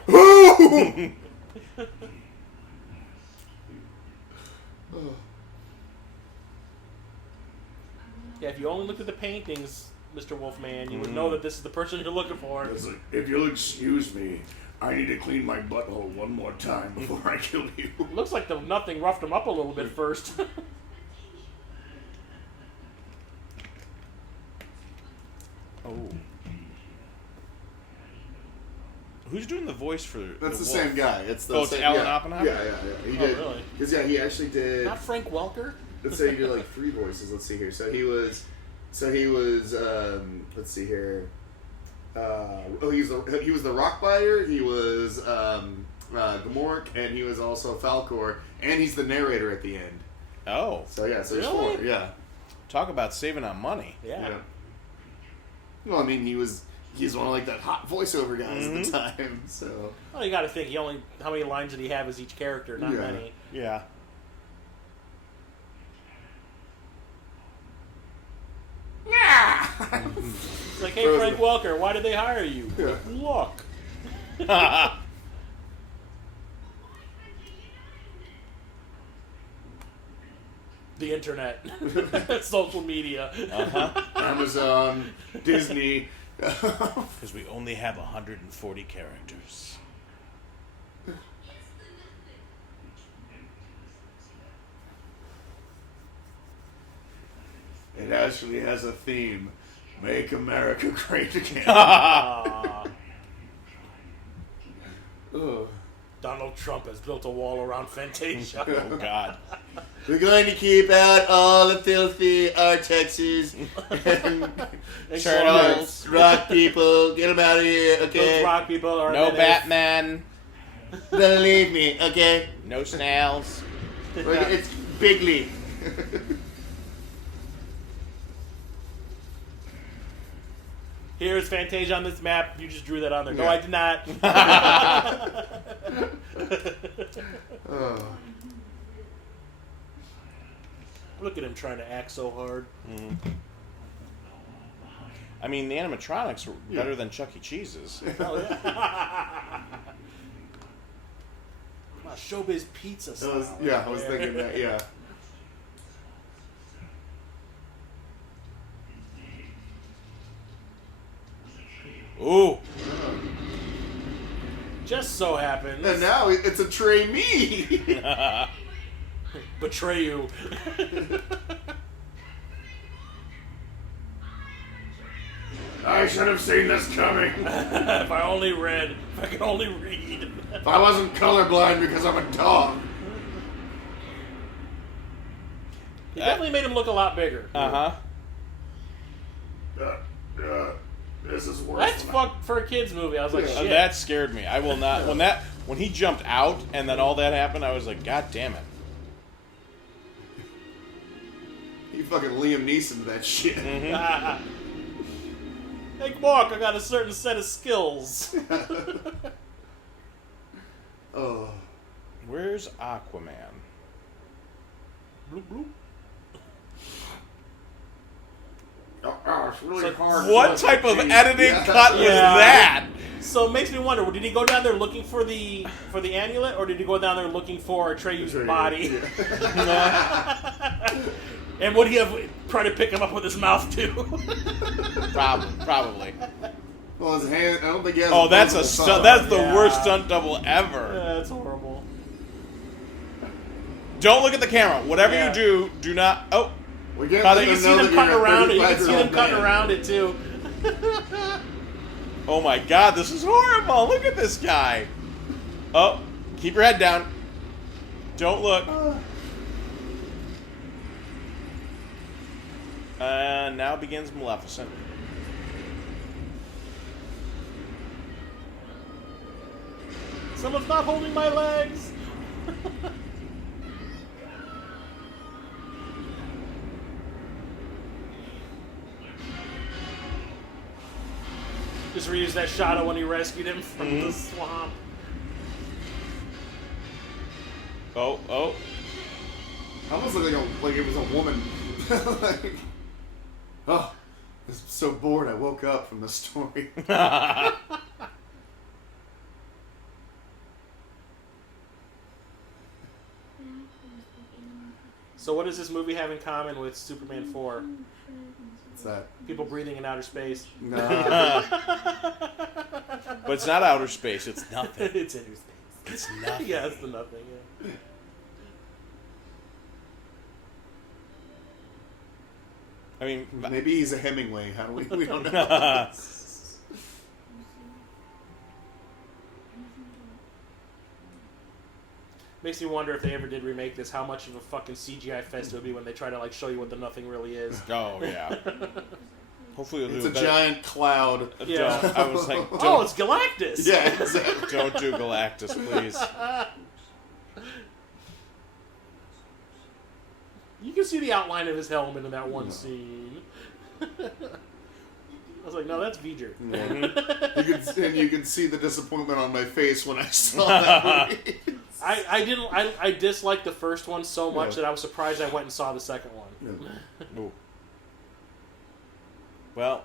Yeah, if you only looked at the paintings, Mr. Wolfman, you would know that this is the person you're looking for. Like, if you'll excuse me, I need to clean my butthole one more time before I kill you. Looks like the nothing roughed him up a little bit first. Oh. Who's doing the voice for That's the wolf? same guy. It's the Oh, it's same, Alan Oppenheimer? Yeah. He Oh, did. really? Because he actually did. Not Frank Welker? Let's say he did like 3 voices. Let's see here. So he was. Let's see here. He was the Rockbiter. He was Gamork, and he was also Falcor, and he's the narrator at the end. Oh. So yeah, so there's Really? 4. Yeah. Talk about saving on money. Yeah. Well, I mean, he's one of like that hot voiceover guys at the time. So. Well, you got to think. How many lines did he have as each character? Not many. Yeah. It's like, hey, Frank Welker, why did they hire you? Yeah. Look. The internet. Social media. Amazon, Disney. Because we only have 140 characters. It actually has a theme. Make America Great Again. Ugh. Donald Trump has built a wall around Fantasia. Oh, God. We're going to keep out all the filthy Artexes and Turtles. rock people. Get them out of here, okay? Those rock people are No Batman. Believe me, okay? No snails. It's Bigly. Here's Fantasia on this map. You just drew that on there. No, Yeah. I did not. Oh. Look at him trying to act so hard. I mean, the animatronics were better than Chuck E. Cheese's. Oh, yeah. Showbiz Pizza style. I was thinking that, yeah. Ooh. Just so happens. And now it's a tray me. Betray you. I should have seen this coming. If I only read. If I could only read. If I wasn't colorblind because I'm a dog. He definitely made him look a lot bigger. This is worse. That's fucked for a kid's movie. I was like, shit. That scared me. I will not. When he jumped out and then all that happened, I was like, God damn it. You fucking Liam Neeson to that shit. Hey, Mark, I got a certain set of skills. Oh. Where's Aquaman? Bloop, bloop. It's really hard. What type of editing cut was that? So it makes me wonder: did he go down there looking for the amulet, or did he go down there looking for Atreyu's body? And would he have tried to pick him up with his mouth too? Probably. Well, his hand. I don't think he has. Oh, that's a visible stunt. thumb. That's the worst stunt double ever. That's horrible. Don't look at the camera. Whatever you do not. Oh. We can't Now let You them can see know them that cutting you're a around it. You can see 35-year-old them cutting man. around it too. Oh my God, this is horrible. Look at this guy. Oh, keep your head down. Don't look. Now begins Maleficent. Someone's not holding my legs. Just reuse that shot of when he rescued him from the swamp. Oh. Almost like it was a woman. Like, oh, I was so bored I woke up from the story. So what does this movie have in common with Superman 4? What's that? People breathing in outer space. Nah. But it's not outer space. It's nothing. It's inner space. It's nothing. Yeah, it's the nothing. Yeah. I mean, Maybe he's a Hemingway. How do we don't know. Makes me wonder if they ever did remake this, how much of a fucking CGI fest it would be when they try to like show you what the nothing really is. oh yeah. Hopefully, It's a giant cloud. Yeah. I was like, Oh, it's Galactus. Yeah, exactly. don't do Galactus, please. You can see the outline of his helmet in that one scene. I was like, no, that's V'ger. You can see the disappointment on my face when I saw that movie. I disliked the first one so much Yeah. that I was surprised I went and saw the second one. Yeah. Ooh. Well,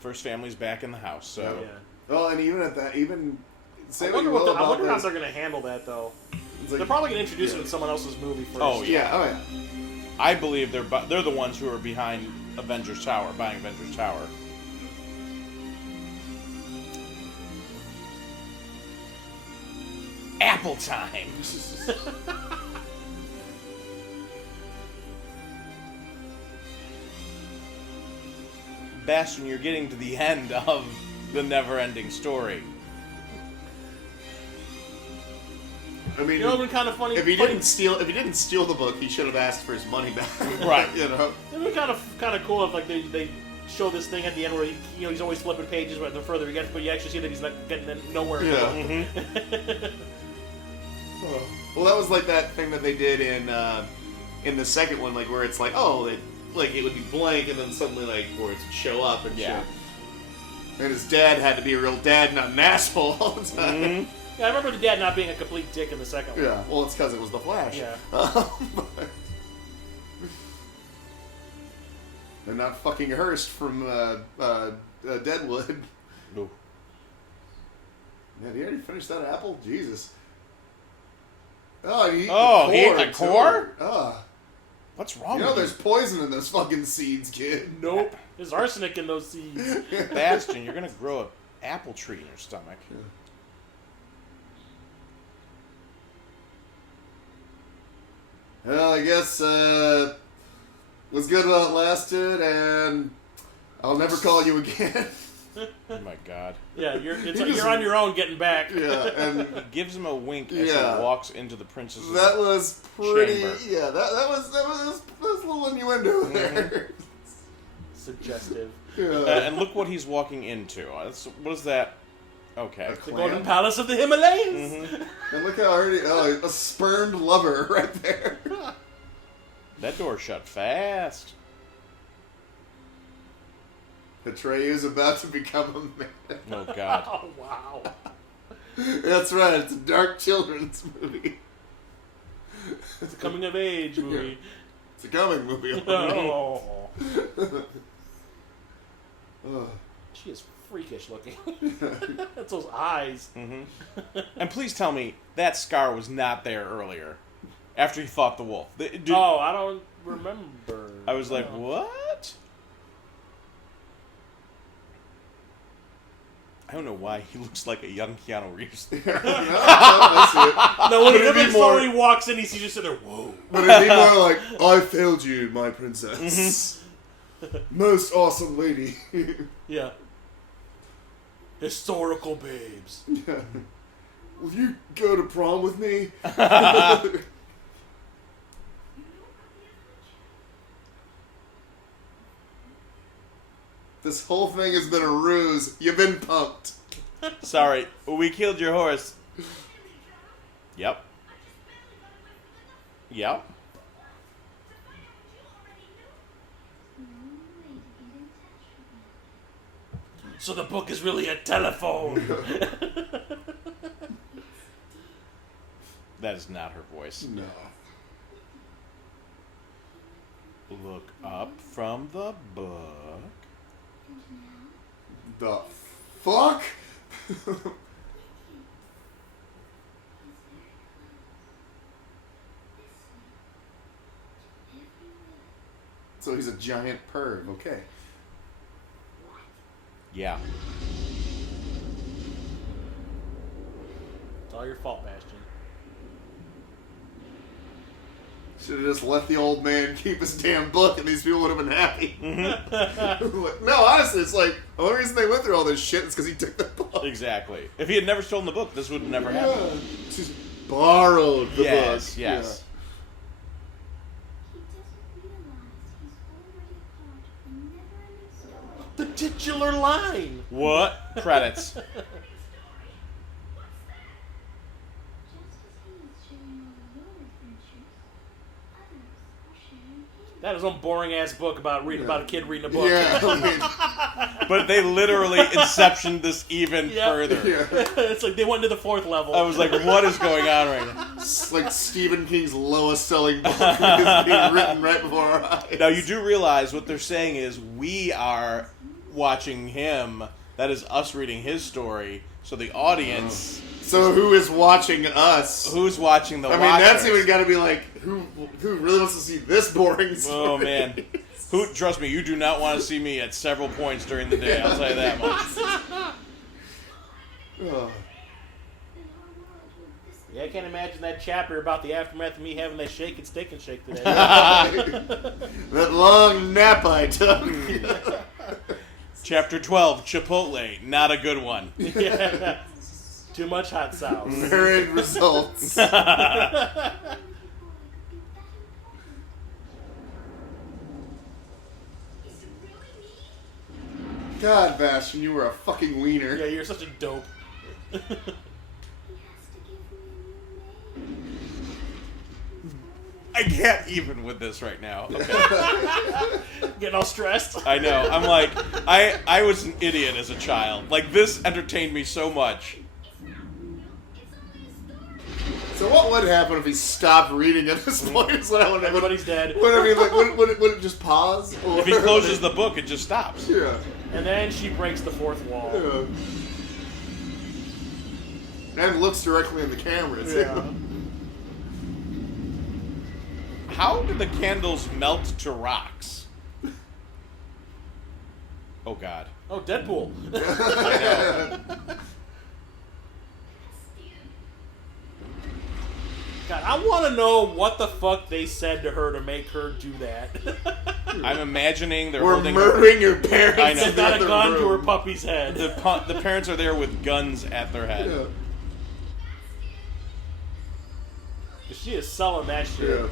first family's back in the house, so Yeah. Well, and even at that, say I what wonder, you will I about wonder how this, they're going to handle that, though. it's like- They're probably going to introduce it in someone else's movie first. Oh, yeah, oh yeah. I believe they're the ones who are behind Avengers Tower, buying Avengers Tower. Apple time. Bastion, you're getting to the end of the NeverEnding Story. I mean, You know, it would be kind of funny. if he didn't steal the book, he should have asked for his money back. Right. You know. It would be kind of cool if like they show this thing at the end where he's always flipping pages, but the further he gets, but you actually see that he's like getting nowhere. Yeah. Mm-hmm. Well, that was like that thing that they did in the second one, like where it's like, oh, like it would be blank, and then suddenly like words would show up and Yeah. shit. And his dad had to be a real dad, not an asshole all the time. Mm-hmm. Yeah, I remember the dad not being a complete dick in the second one. Yeah. Well, it's because it was the Flash. Yeah. And not fucking Hearst from Deadwood. Ooh. Man, he already finished that apple? Jesus. Oh, he ate the core? What's wrong You know with there's poison in those fucking seeds, kid. Nope. There's arsenic in those seeds. you? Bastion, you're gonna grow an apple tree in your stomach. Well, I guess was good while it lasted, and I'll never call you again. Oh my god. Yeah, you're on your own getting back. Yeah, and He gives him a wink as Yeah. he walks into the princess's that was pretty. chamber. Yeah, that was a little innuendo there. Suggestive. Yeah. And look what he's walking into. What is that? Okay. A The clam? Golden Palace of the Himalayas. Mm-hmm. And look how already a spurned lover right there. That door shut fast. Atreyu's about to become a man. Oh god. Oh wow. That's right. It's a dark children's movie. It's a coming of age movie. It's a coming movie. Oh. Ugh. She is freakish looking. That's those eyes. Mm-hmm. And please tell me that scar was not there earlier, after he fought the wolf. Oh, I don't remember. I was like, what? I don't know why he looks like a young Keanu Reeves. No, I see it. No, when But it'd be NeverEnding more- Story walks in, he sees just sitting there. Whoa. But it'd be more like, I failed you, my princess. Most awesome lady. Yeah. Historical babes. Yeah. Will you go to prom with me? This whole thing has been a ruse. You've been punked. Sorry, we killed your horse. Yep. Yep. So the book is really a telephone. That is not her voice. No. Look up from the book. The fuck? So he's a giant perv, okay. Yeah. It's all your fault, Bastion. Should have just let the old man keep his damn book and these people would have been happy. No, honestly, it's like, the only reason they went through all this shit is because he took the book. Exactly. If he had never stolen the book, this would have never happened. Just borrowed the Yes, book. yes. He doesn't realize he's already part of the NeverEnding Story. The titular line. What? Credits. Just as he is sharing all your adventures, others are sharing his. That is one boring ass book about about a kid reading a book. Yeah, I mean, But they literally inceptioned this even Yeah. further. yeah. It's like they went to the 4th level. I was like, what is going on right now? It's like Stephen King's lowest selling book is being written right before our eyes. Now, you do realize what they're saying is we are watching him. That is us reading his story. So the audience, So who is watching us? who's watching the I mean, watchers? that's even got to be like, who really wants to see this boring story? Oh, man. Trust me, you do not want to see me at several points during the day. I'll tell you that much. Ugh. Then our world would Yeah, I can't imagine that chapter about the aftermath of me having that shake and steak and shake today. That long nap I took. Chapter 12, Chipotle. Not a good one. Yeah. Too much hot sauce. Varied results. God, Bastion, you were a fucking wiener. Yeah, you're such a dope. he has to give me a new name. I can't even with this right now. Okay. Getting all stressed. I know. I'm like, I was an idiot as a child. Like, this entertained me so much. So what would happen if he stopped reading at this point? Is what I wonder. Everybody's dead. Would, I mean, like, would it just pause? Or, If he closes the book, it just stops. Yeah. And then she breaks the 4th wall. Yeah. And looks directly in the camera. too. Yeah. How did the candles melt to rocks? Oh, God. Oh, Deadpool. I know. God, I want to know what the fuck they said to her to make her do that. I'm imagining they're We're holding murdering your parents. I know. They've got a in the gun to her room. puppy's head. the parents are there with guns at their head. Yeah. She is selling that shit. Yeah.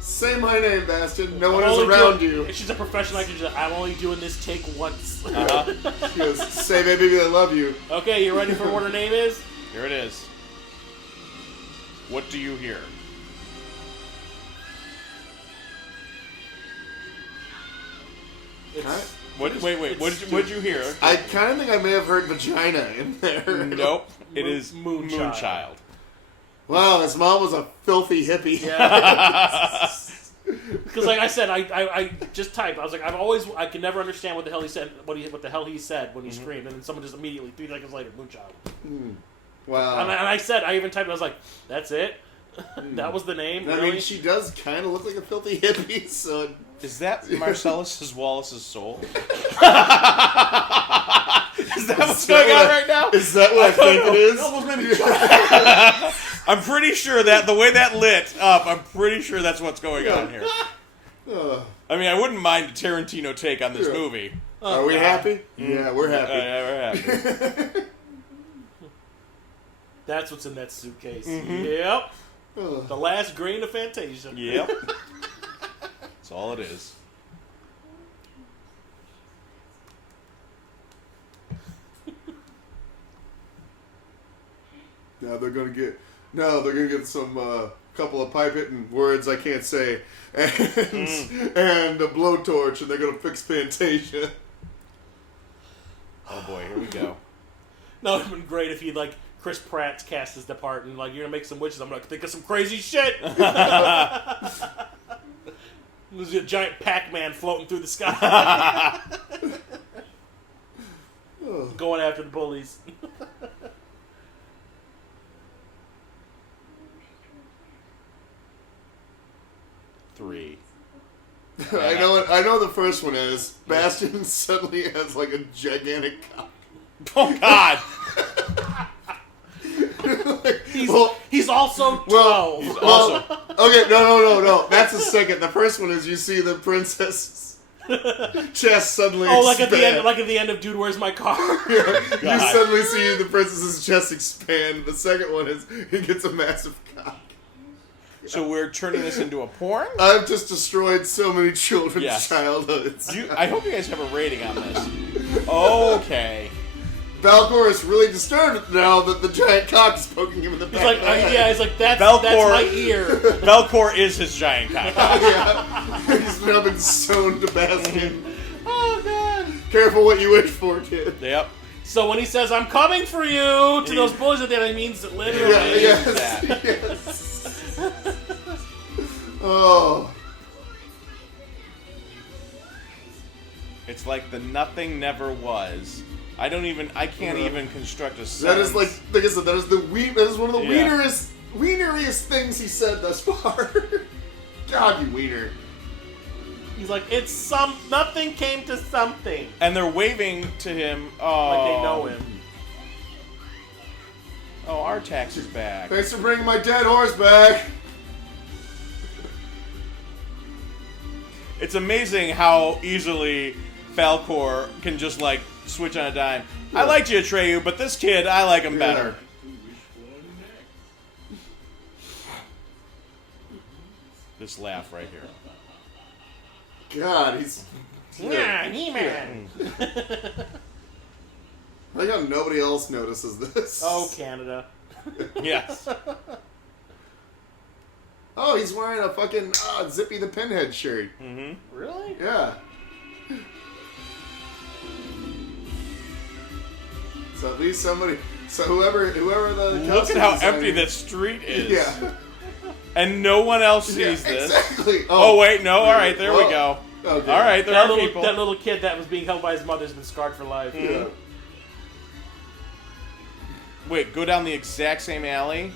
Say my name, Bastion. No one I'm is only around doing- you. and she's a professional actor. She's like, I'm only doing this take once. Uh-huh. She goes, say, baby, I love you. Okay, you ready for what her name is? Here it is. What do you hear? It's, Wait, what'd you hear? I kind of think I may have heard vagina in there. Nope. It is Moonchild. Moonchild. Wow, his mom was a filthy hippie. yeah. Because like I said, I just typed. I was like, I can never understand what the hell he said. What the hell he said when he screamed, and then someone just immediately 3 seconds later, Moonchild. Wow. And I said, I even typed. I was like, that's it. That was the name. I Really? mean, she does kind of look like a filthy hippie, so... Is that Marcellus Wallace's soul? Is that what's going on right now? Is that what I think it is? Almost made me I'm pretty sure that the way that lit up, I'm pretty sure that's what's going on here. I mean, I wouldn't mind a Tarantino take on this Yeah. movie. Are we happy? Yeah, we're happy. Yeah, we're happy. That's what's in that suitcase. Mm-hmm. Yep. Ugh. The last grain of Fantasia. Yep. That's all it is. Now they're gonna get some couple of pipe hitting words I can't say, and a blowtorch, and they're gonna fix Fantasia. Oh boy, here we go. No, it'd been great if he like Chris Pratt's cast his part and like you're gonna make some witches. I'm gonna think of some crazy shit. There's a giant Pac-Man floating through the sky, going after the bullies. Three. I know the first one is Bastion suddenly has like a gigantic cock. Oh God! He's also 12. Okay, no. That's the second. The first one is you see the princess's chest suddenly expand. like at the end of Dude, Where's My Car? Yeah, you suddenly see the princess's chest expand. The second one is he gets a massive cock. So we're turning this into a porn? I've just destroyed so many children's childhoods. I hope you guys have a rating on this. Okay. Valcor is really disturbed now that the giant cock is poking him in the back. He's like, he's like, that's my ear. Velcor is his giant cock. Yeah. He's now been sewn to Bastion. Oh, God. Careful what you wish for, kid. Yep. So when he says, I'm coming for you, to those bullies at the end, he means literally. Yes. Oh. It's like the nothing never was. I can't even construct a sentence. That is like I said, that is one of the wieneriest things he said thus far. God, you wiener. He's like, nothing came to something. And they're waving to him. Oh. Like they know him. Oh, Artax is back. Thanks for bringing my dead horse back. It's amazing how easily Falcor can just like switch on a dime. Yeah. I liked you, Atreyu, but this kid, I like him better. This laugh right here. God, he's... Yeah, He-Man. I like how nobody else notices this. Oh, Canada. Yes. Oh, he's wearing a fucking Zippy the Pinhead shirt. Mm-hmm. Really? Yeah. So at least somebody... So whoever the... Look at how empty this street is. Yeah. And no one else sees this. Exactly. Oh, wait, no. All right, there we go. Okay. All right, there are people. That little kid that was being held by his mother has been scarred for life. Yeah. Mm-hmm. Wait, go down the exact same alley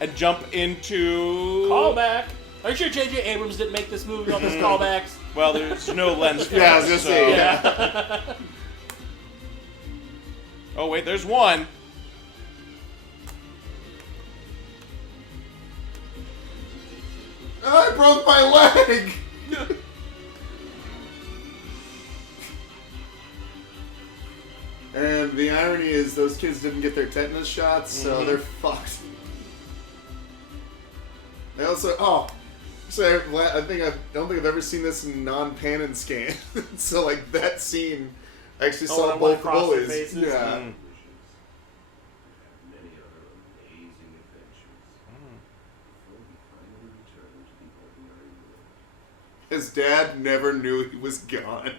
and jump into... Callback. Are you sure J.J. Abrams didn't make this movie with all these callbacks? Well, there's no lens for Yeah, I was it, gonna so... say, Yeah. Oh, wait, there's one. I broke my leg! And the irony is those kids didn't get their tetanus shots, so they're fucked. They also... Oh. So I don't think I've ever seen this in non-pan and scan. So, like, that scene... I actually saw both bullies. Faces. Yeah. Many other amazing adventures before we finally return to the ordinary world. His dad never knew he was gone.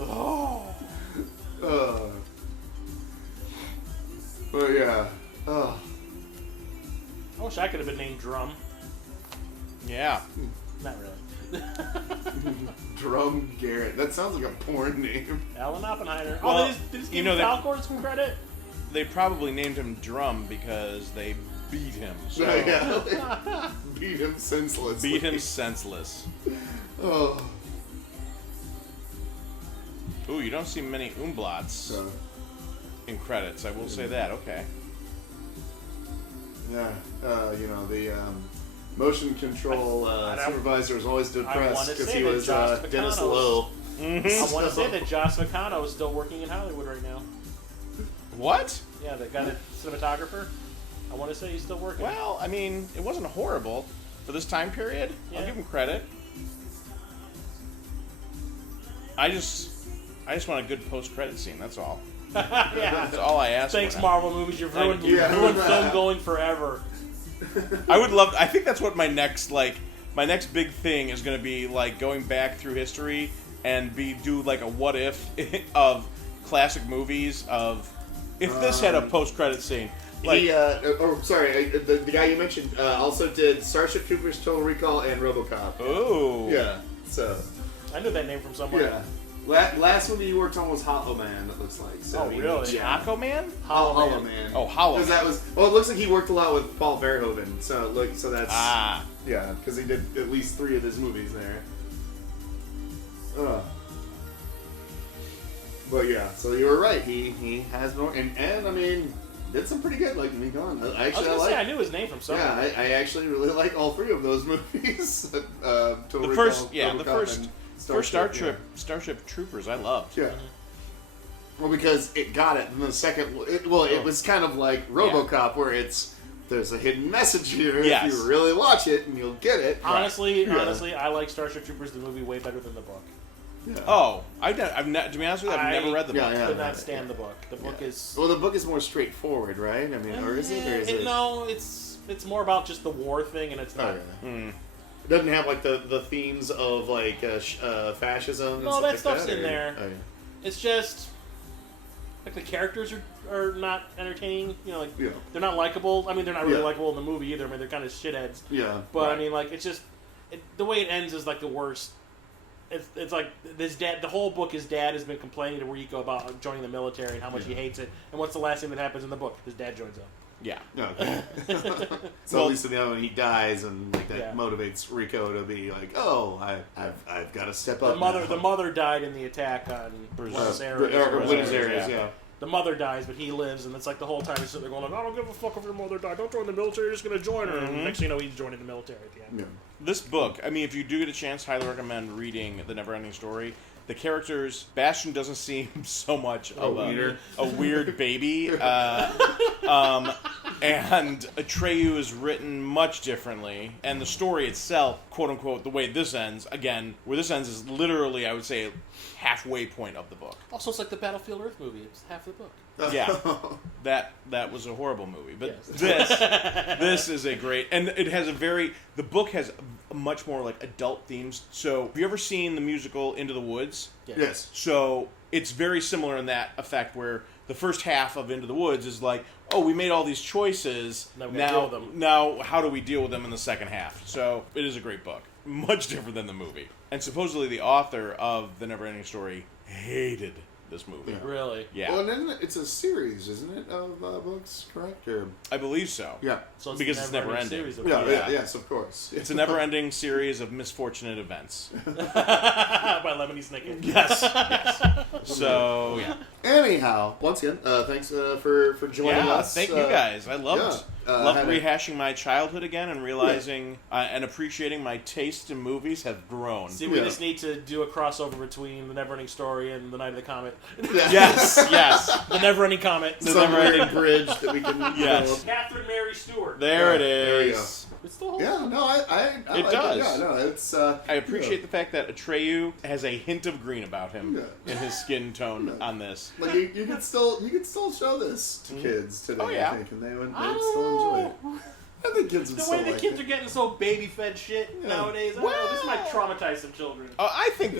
Oh. But yeah. Oh. I wish I could have been named Drum. Yeah. Not really. Drum Garrett. That sounds like a porn name. Alan Oppenheimer. Well, Did he give Falcor some credit? They probably named him Drum because they beat him. So Yeah. Beat him senseless. beat him senseless. Oh. Ooh, you don't see many umlauts in credits. I will say that. Okay. Yeah. The motion control supervisor was always depressed because he was Dennis Lowe. I want to say that Josh Vacano is still working in Hollywood right now. What? Yeah, the guy, the cinematographer. I want to say he's still working. Well, I mean, it wasn't horrible. for this time period. Yeah. I'll give him credit. I just want a good post-credit scene. That's all. Yeah. That's all I ask. Thanks, for. Marvel movies. You've ruined, Thank you. ruined film going forever. I think that's what my next big thing is going to be, like, going back through history and do like a what if of classic movies of if this had a post-credit scene. Like, the guy you mentioned also did Starship Troopers, Total Recall, and RoboCop. oh. Yeah, so. I knew that name from somewhere. Yeah. Last movie you worked on was Hollow Man, it looks like. So, Oh, really? Yeah. Taco Man? Hollow Man. Oh, Hollow Man. That was, well, it looks like he worked a lot with Paul Verhoeven, so that's... Ah. Yeah, because he did at least 3 of his movies there. But yeah, so you were right. He has more, and I mean, did some pretty good. Like, Gunn. I was gonna say I knew his name from somewhere. Yeah, I actually really like all 3 of those movies. The first Starship Troopers I loved. Yeah. Well, because it got it, and the second, it was kind of like RoboCop, where there's a hidden message here. Yes. If you really watch it, and you'll get it. Honestly, I like Starship Troopers the movie way better than the book. Yeah. Oh, to be honest with you, I've never read the book. I could not stand the book. The book is... Well, the book is more straightforward, right? I mean, or is it? No, it's more about just the war thing, and it's not... It doesn't have, like, the themes of, like, fascism and No, stuff that like stuff's that, in there. Oh, yeah. It's just... Like, the characters are not entertaining. You know, like, they're not likable. I mean, they're not really likable in the movie either. I mean, they're kind of shitheads. Yeah. But, I mean, like, it's just... the way it ends is, like, the worst. It's like this dad. The whole book, his dad has been complaining to Rico about joining the military and how much he hates it. And what's the last thing that happens in the book? His dad joins up. Yeah. Okay. So at least in the other one, he dies, and like that motivates Rico to be like, "Oh, I've got to step up." The mother died in the attack on Buenos Aires. Yeah. The mother dies, but he lives, and it's like the whole time he's sitting there going, like, "I don't give a fuck if your mother died. Don't join the military. You're just gonna join her." And next thing you know, he's joining the military at the end. Yeah. This book, I mean, if you do get a chance, highly recommend reading The NeverEnding Story. The characters, Bastion doesn't seem so much of a weird baby. And Atreyu is written much differently. And the story itself, quote unquote, the way this ends, again, where this ends is literally, I would say, halfway point of the book. Also, it's like the Battlefield Earth movie. It's half the book. Yeah, that was a horrible movie, but yes. this is a great, and it has the book has much more like adult themes. So, have you ever seen the musical Into the Woods? Yes. So it's very similar in that effect, where the first half of Into the Woods is like, oh, we made all these choices. Now how do we deal with them in the second half? So it is a great book, much different than the movie. And supposedly the author of The NeverEnding Story hated this movie. Yeah. Really? Yeah. Well, and then it's a series, isn't it, of books, correct? Or... I believe so. Yeah. So it's because it's never ending. Yes, of course. It's a never-ending series of misfortunate events. By Lemony Snicket. Yes. So, yeah. Anyhow, once again, thanks for joining us. Thank you guys. I loved rehashing my childhood again and realizing and appreciating my taste in movies have grown. See, we just need to do a crossover between The NeverEnding Story and The Night of the Comet. Yes. The NeverEnding Comet. Some weird bridge that we can... Yes. Catherine Mary Stewart. There it there you is. It's the whole Yeah, no, I It like does. It. Yeah, no, it's... I appreciate the fact that Atreyu has a hint of green about him in his skin tone on this. Like, you could still show this to kids today, Oh, yeah. I think, and they'd still enjoy it. I think kids would the still way the like kids it. are getting so baby-fed shit nowadays, I don't know, this might traumatize some children. I think,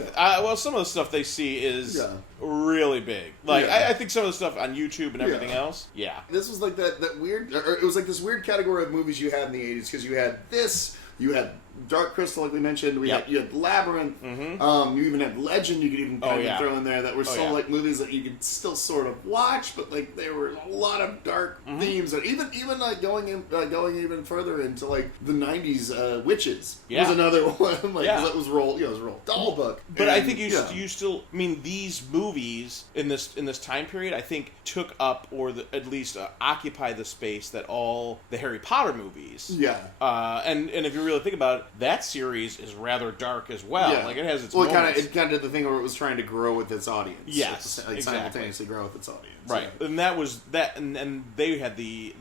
some of the stuff they see is really big. Like, I think some of the stuff on YouTube and everything else, This was like that weird, or it was like this weird category of movies you had in the 80s, because you had this, you had Dark Crystal, like we mentioned, you had Labyrinth, you even had Legend you could even kind of throw in there, that were still like movies that you could still sort of watch, but like there were a lot of dark themes, and even like going even further into like the 90s, Witches was another one, like that was Roald Dahl book. But I think you still, I mean, these movies in this time period, I think took up or at least occupy the space that all the Harry Potter movies. Yeah. And if you really think about it, that series is rather dark as well. Yeah. Like, it has its Well, moments. it kind of did the thing where it was trying to grow with its audience. Yes, like exactly. simultaneously grow with its audience. Right, Yeah. and that was that, and they had the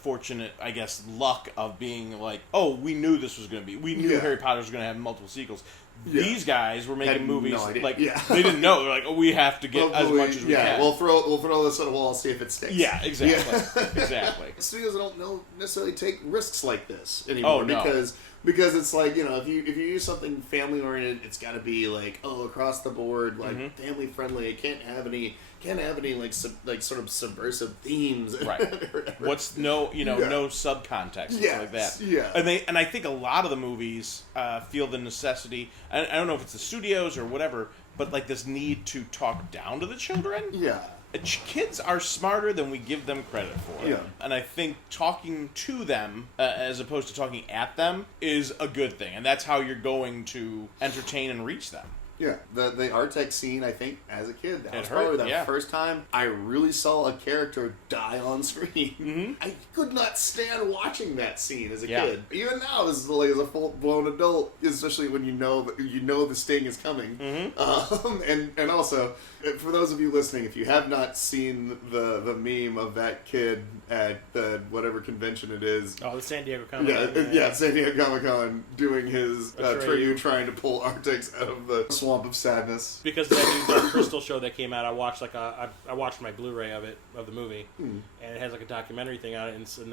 fortunate, I guess, luck of being like, oh, we knew this was going to be, we knew Yeah. Harry Potter was going to have multiple sequels. Yeah. These guys were making Had movies no idea. like Yeah. they didn't know. They're like, oh, we have to get as much as we can. We'll throw this at a wall, see if it sticks. Yeah, exactly, Yeah. exactly. Studios don't necessarily take risks like this anymore. Oh, no. Because it's like, you know, if you use something family oriented, it's got to be like, oh, across the board, like family friendly. It can't have any like sort of subversive themes. Right. What's no subcontext and stuff like that. Yeah. And I think a lot of the movies feel the necessity. I don't know if it's the studios or whatever, but like this need to talk down to the children. Yeah. Kids are smarter than we give them credit for. Yeah. And I think talking to them, as opposed to talking at them, is a good thing. And that's how you're going to entertain and reach them. Yeah, the Artec scene, I think, as a kid, that was hurt, probably the yeah. first time I really saw a character die on screen. Mm-hmm. I could not stand watching that scene as a Yeah. kid. Even now, as a full-blown adult, especially when you know the sting is coming. Mm-hmm. And also, for those of you listening, if you have not seen the meme of that kid at the whatever convention it is, Oh, the San Diego Comic-Con. yeah, San Diego Comic-Con doing his Atreyu. Atreyu trying to pull Artex out of the swamp of sadness. Because that new Dark Crystal show that came out, I watched I watched my Blu-ray of the movie, and it has like a documentary thing on it, and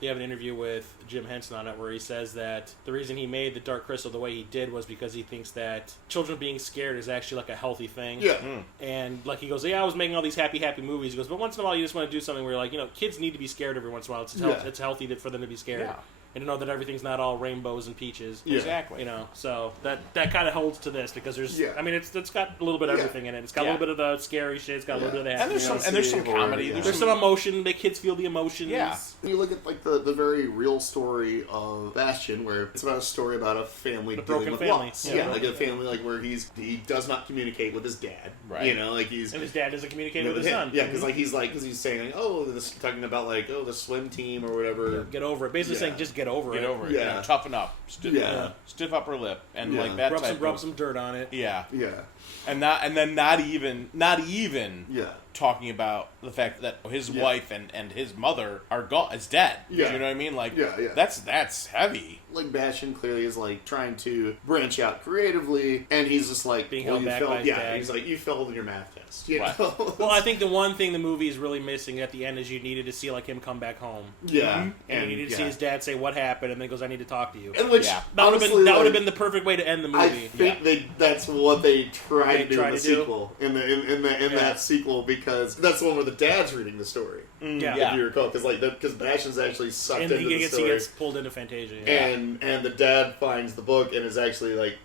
they have an interview with Jim Henson on it where he says that the reason he made the Dark Crystal the way he did was because he thinks that children being scared is actually like a healthy thing. Yeah. And like he goes, yeah, I was making all these happy movies. He goes, but once in a while you just want to do something where you're like, you know, kids need to be scared every once in a while. It's healthy for them to be scared. Yeah. And to know that everything's not all rainbows and peaches. Yeah. Exactly. You know, so that kind of holds to this because there's, Yeah. I mean, it's got a little bit of everything in it. It's got a little bit of the scary shit. It's got a little bit of the And happy. there's some comedy. Yeah. There's some emotion. Make kids feel the emotions. Yeah. When you look at like the very real story of Bastion, where it's about a story about a family A dealing broken with family. loss. Yeah. Yeah, like a family like where he does not communicate with his dad. Right. You know, like he's And his dad doesn't communicate with with his him. son. Yeah, because he's saying like, oh, talking about like, oh, the swim team or whatever. Get over it. Basically Yeah. saying just get over Get it. over it. Yeah. You know, toughen up. Yeah. Stiff upper lip. And Yeah. like that Rub some dirt on it. Yeah. Yeah. And then not even Yeah. talking about the fact that his wife and his mother are gone, is dead. Yeah. You know what I mean? Like, Yeah, yeah. that's heavy. Like Bastion clearly is like trying to branch out creatively, and he's just like Being well, held you back failed. by his Yeah, dad. he's like you failed in your math test. You Right. know? Well, I think the one thing the movie is really missing at the end is you needed to see like him come back home. yeah, And you needed to see his dad say what happened, and then he goes, "I need to talk to you." and which Yeah. That would have honestly, been like, the perfect way to end the I movie. think that's what they tried They to do tried in the to do? sequel. In that sequel, because that's the one where the dad's reading the story. Yeah. If you recall, because Bastion's actually sucked And into he the gets story. pulled into Fantasia. And the dad finds the book and is actually like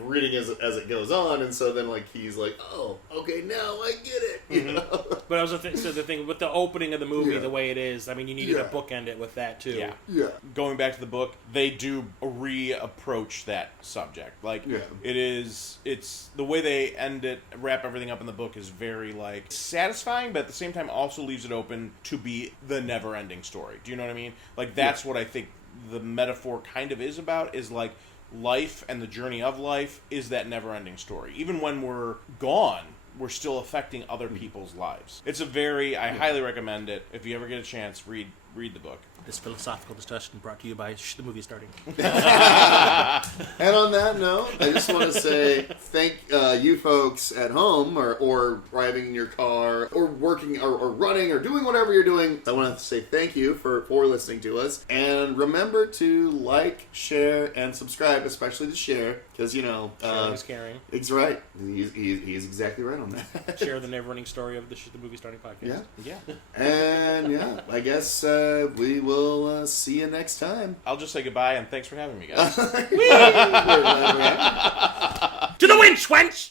reading as it goes on, and so then like he's like, oh, okay, now I get it. You know? But I was the thing with the opening of the movie, Yeah. the way it is. I mean, you needed Yeah. to bookend it with that too. Yeah. Yeah. Going back to the book, they do reapproach that subject. Like, Yeah. it's the way they wrap everything up in the book is very, like, satisfying, but at the same time also leaves it open to be the never-ending story. Do you know what I mean? Like, that's what I think the metaphor kind of is about, is, like, life and the journey of life is that never-ending story. Even when we're gone, we're still affecting other people's lives. It's I highly recommend it. If you ever get a chance, read the book. This philosophical discussion brought to you by the movie starting. And on that note, I just want to say thank you folks at home or driving in your car or working or running or doing whatever you're doing. I want to say thank you for listening to us. And remember to like, share, and subscribe, especially to share, because, you know... Sharing is caring. He's right. He's exactly right on that. Share the never-ending story of the movie starting podcast. Yeah. Yeah. And, yeah, I guess we will see you next time. I'll just say goodbye and thanks for having me, guys. To the winch, wench!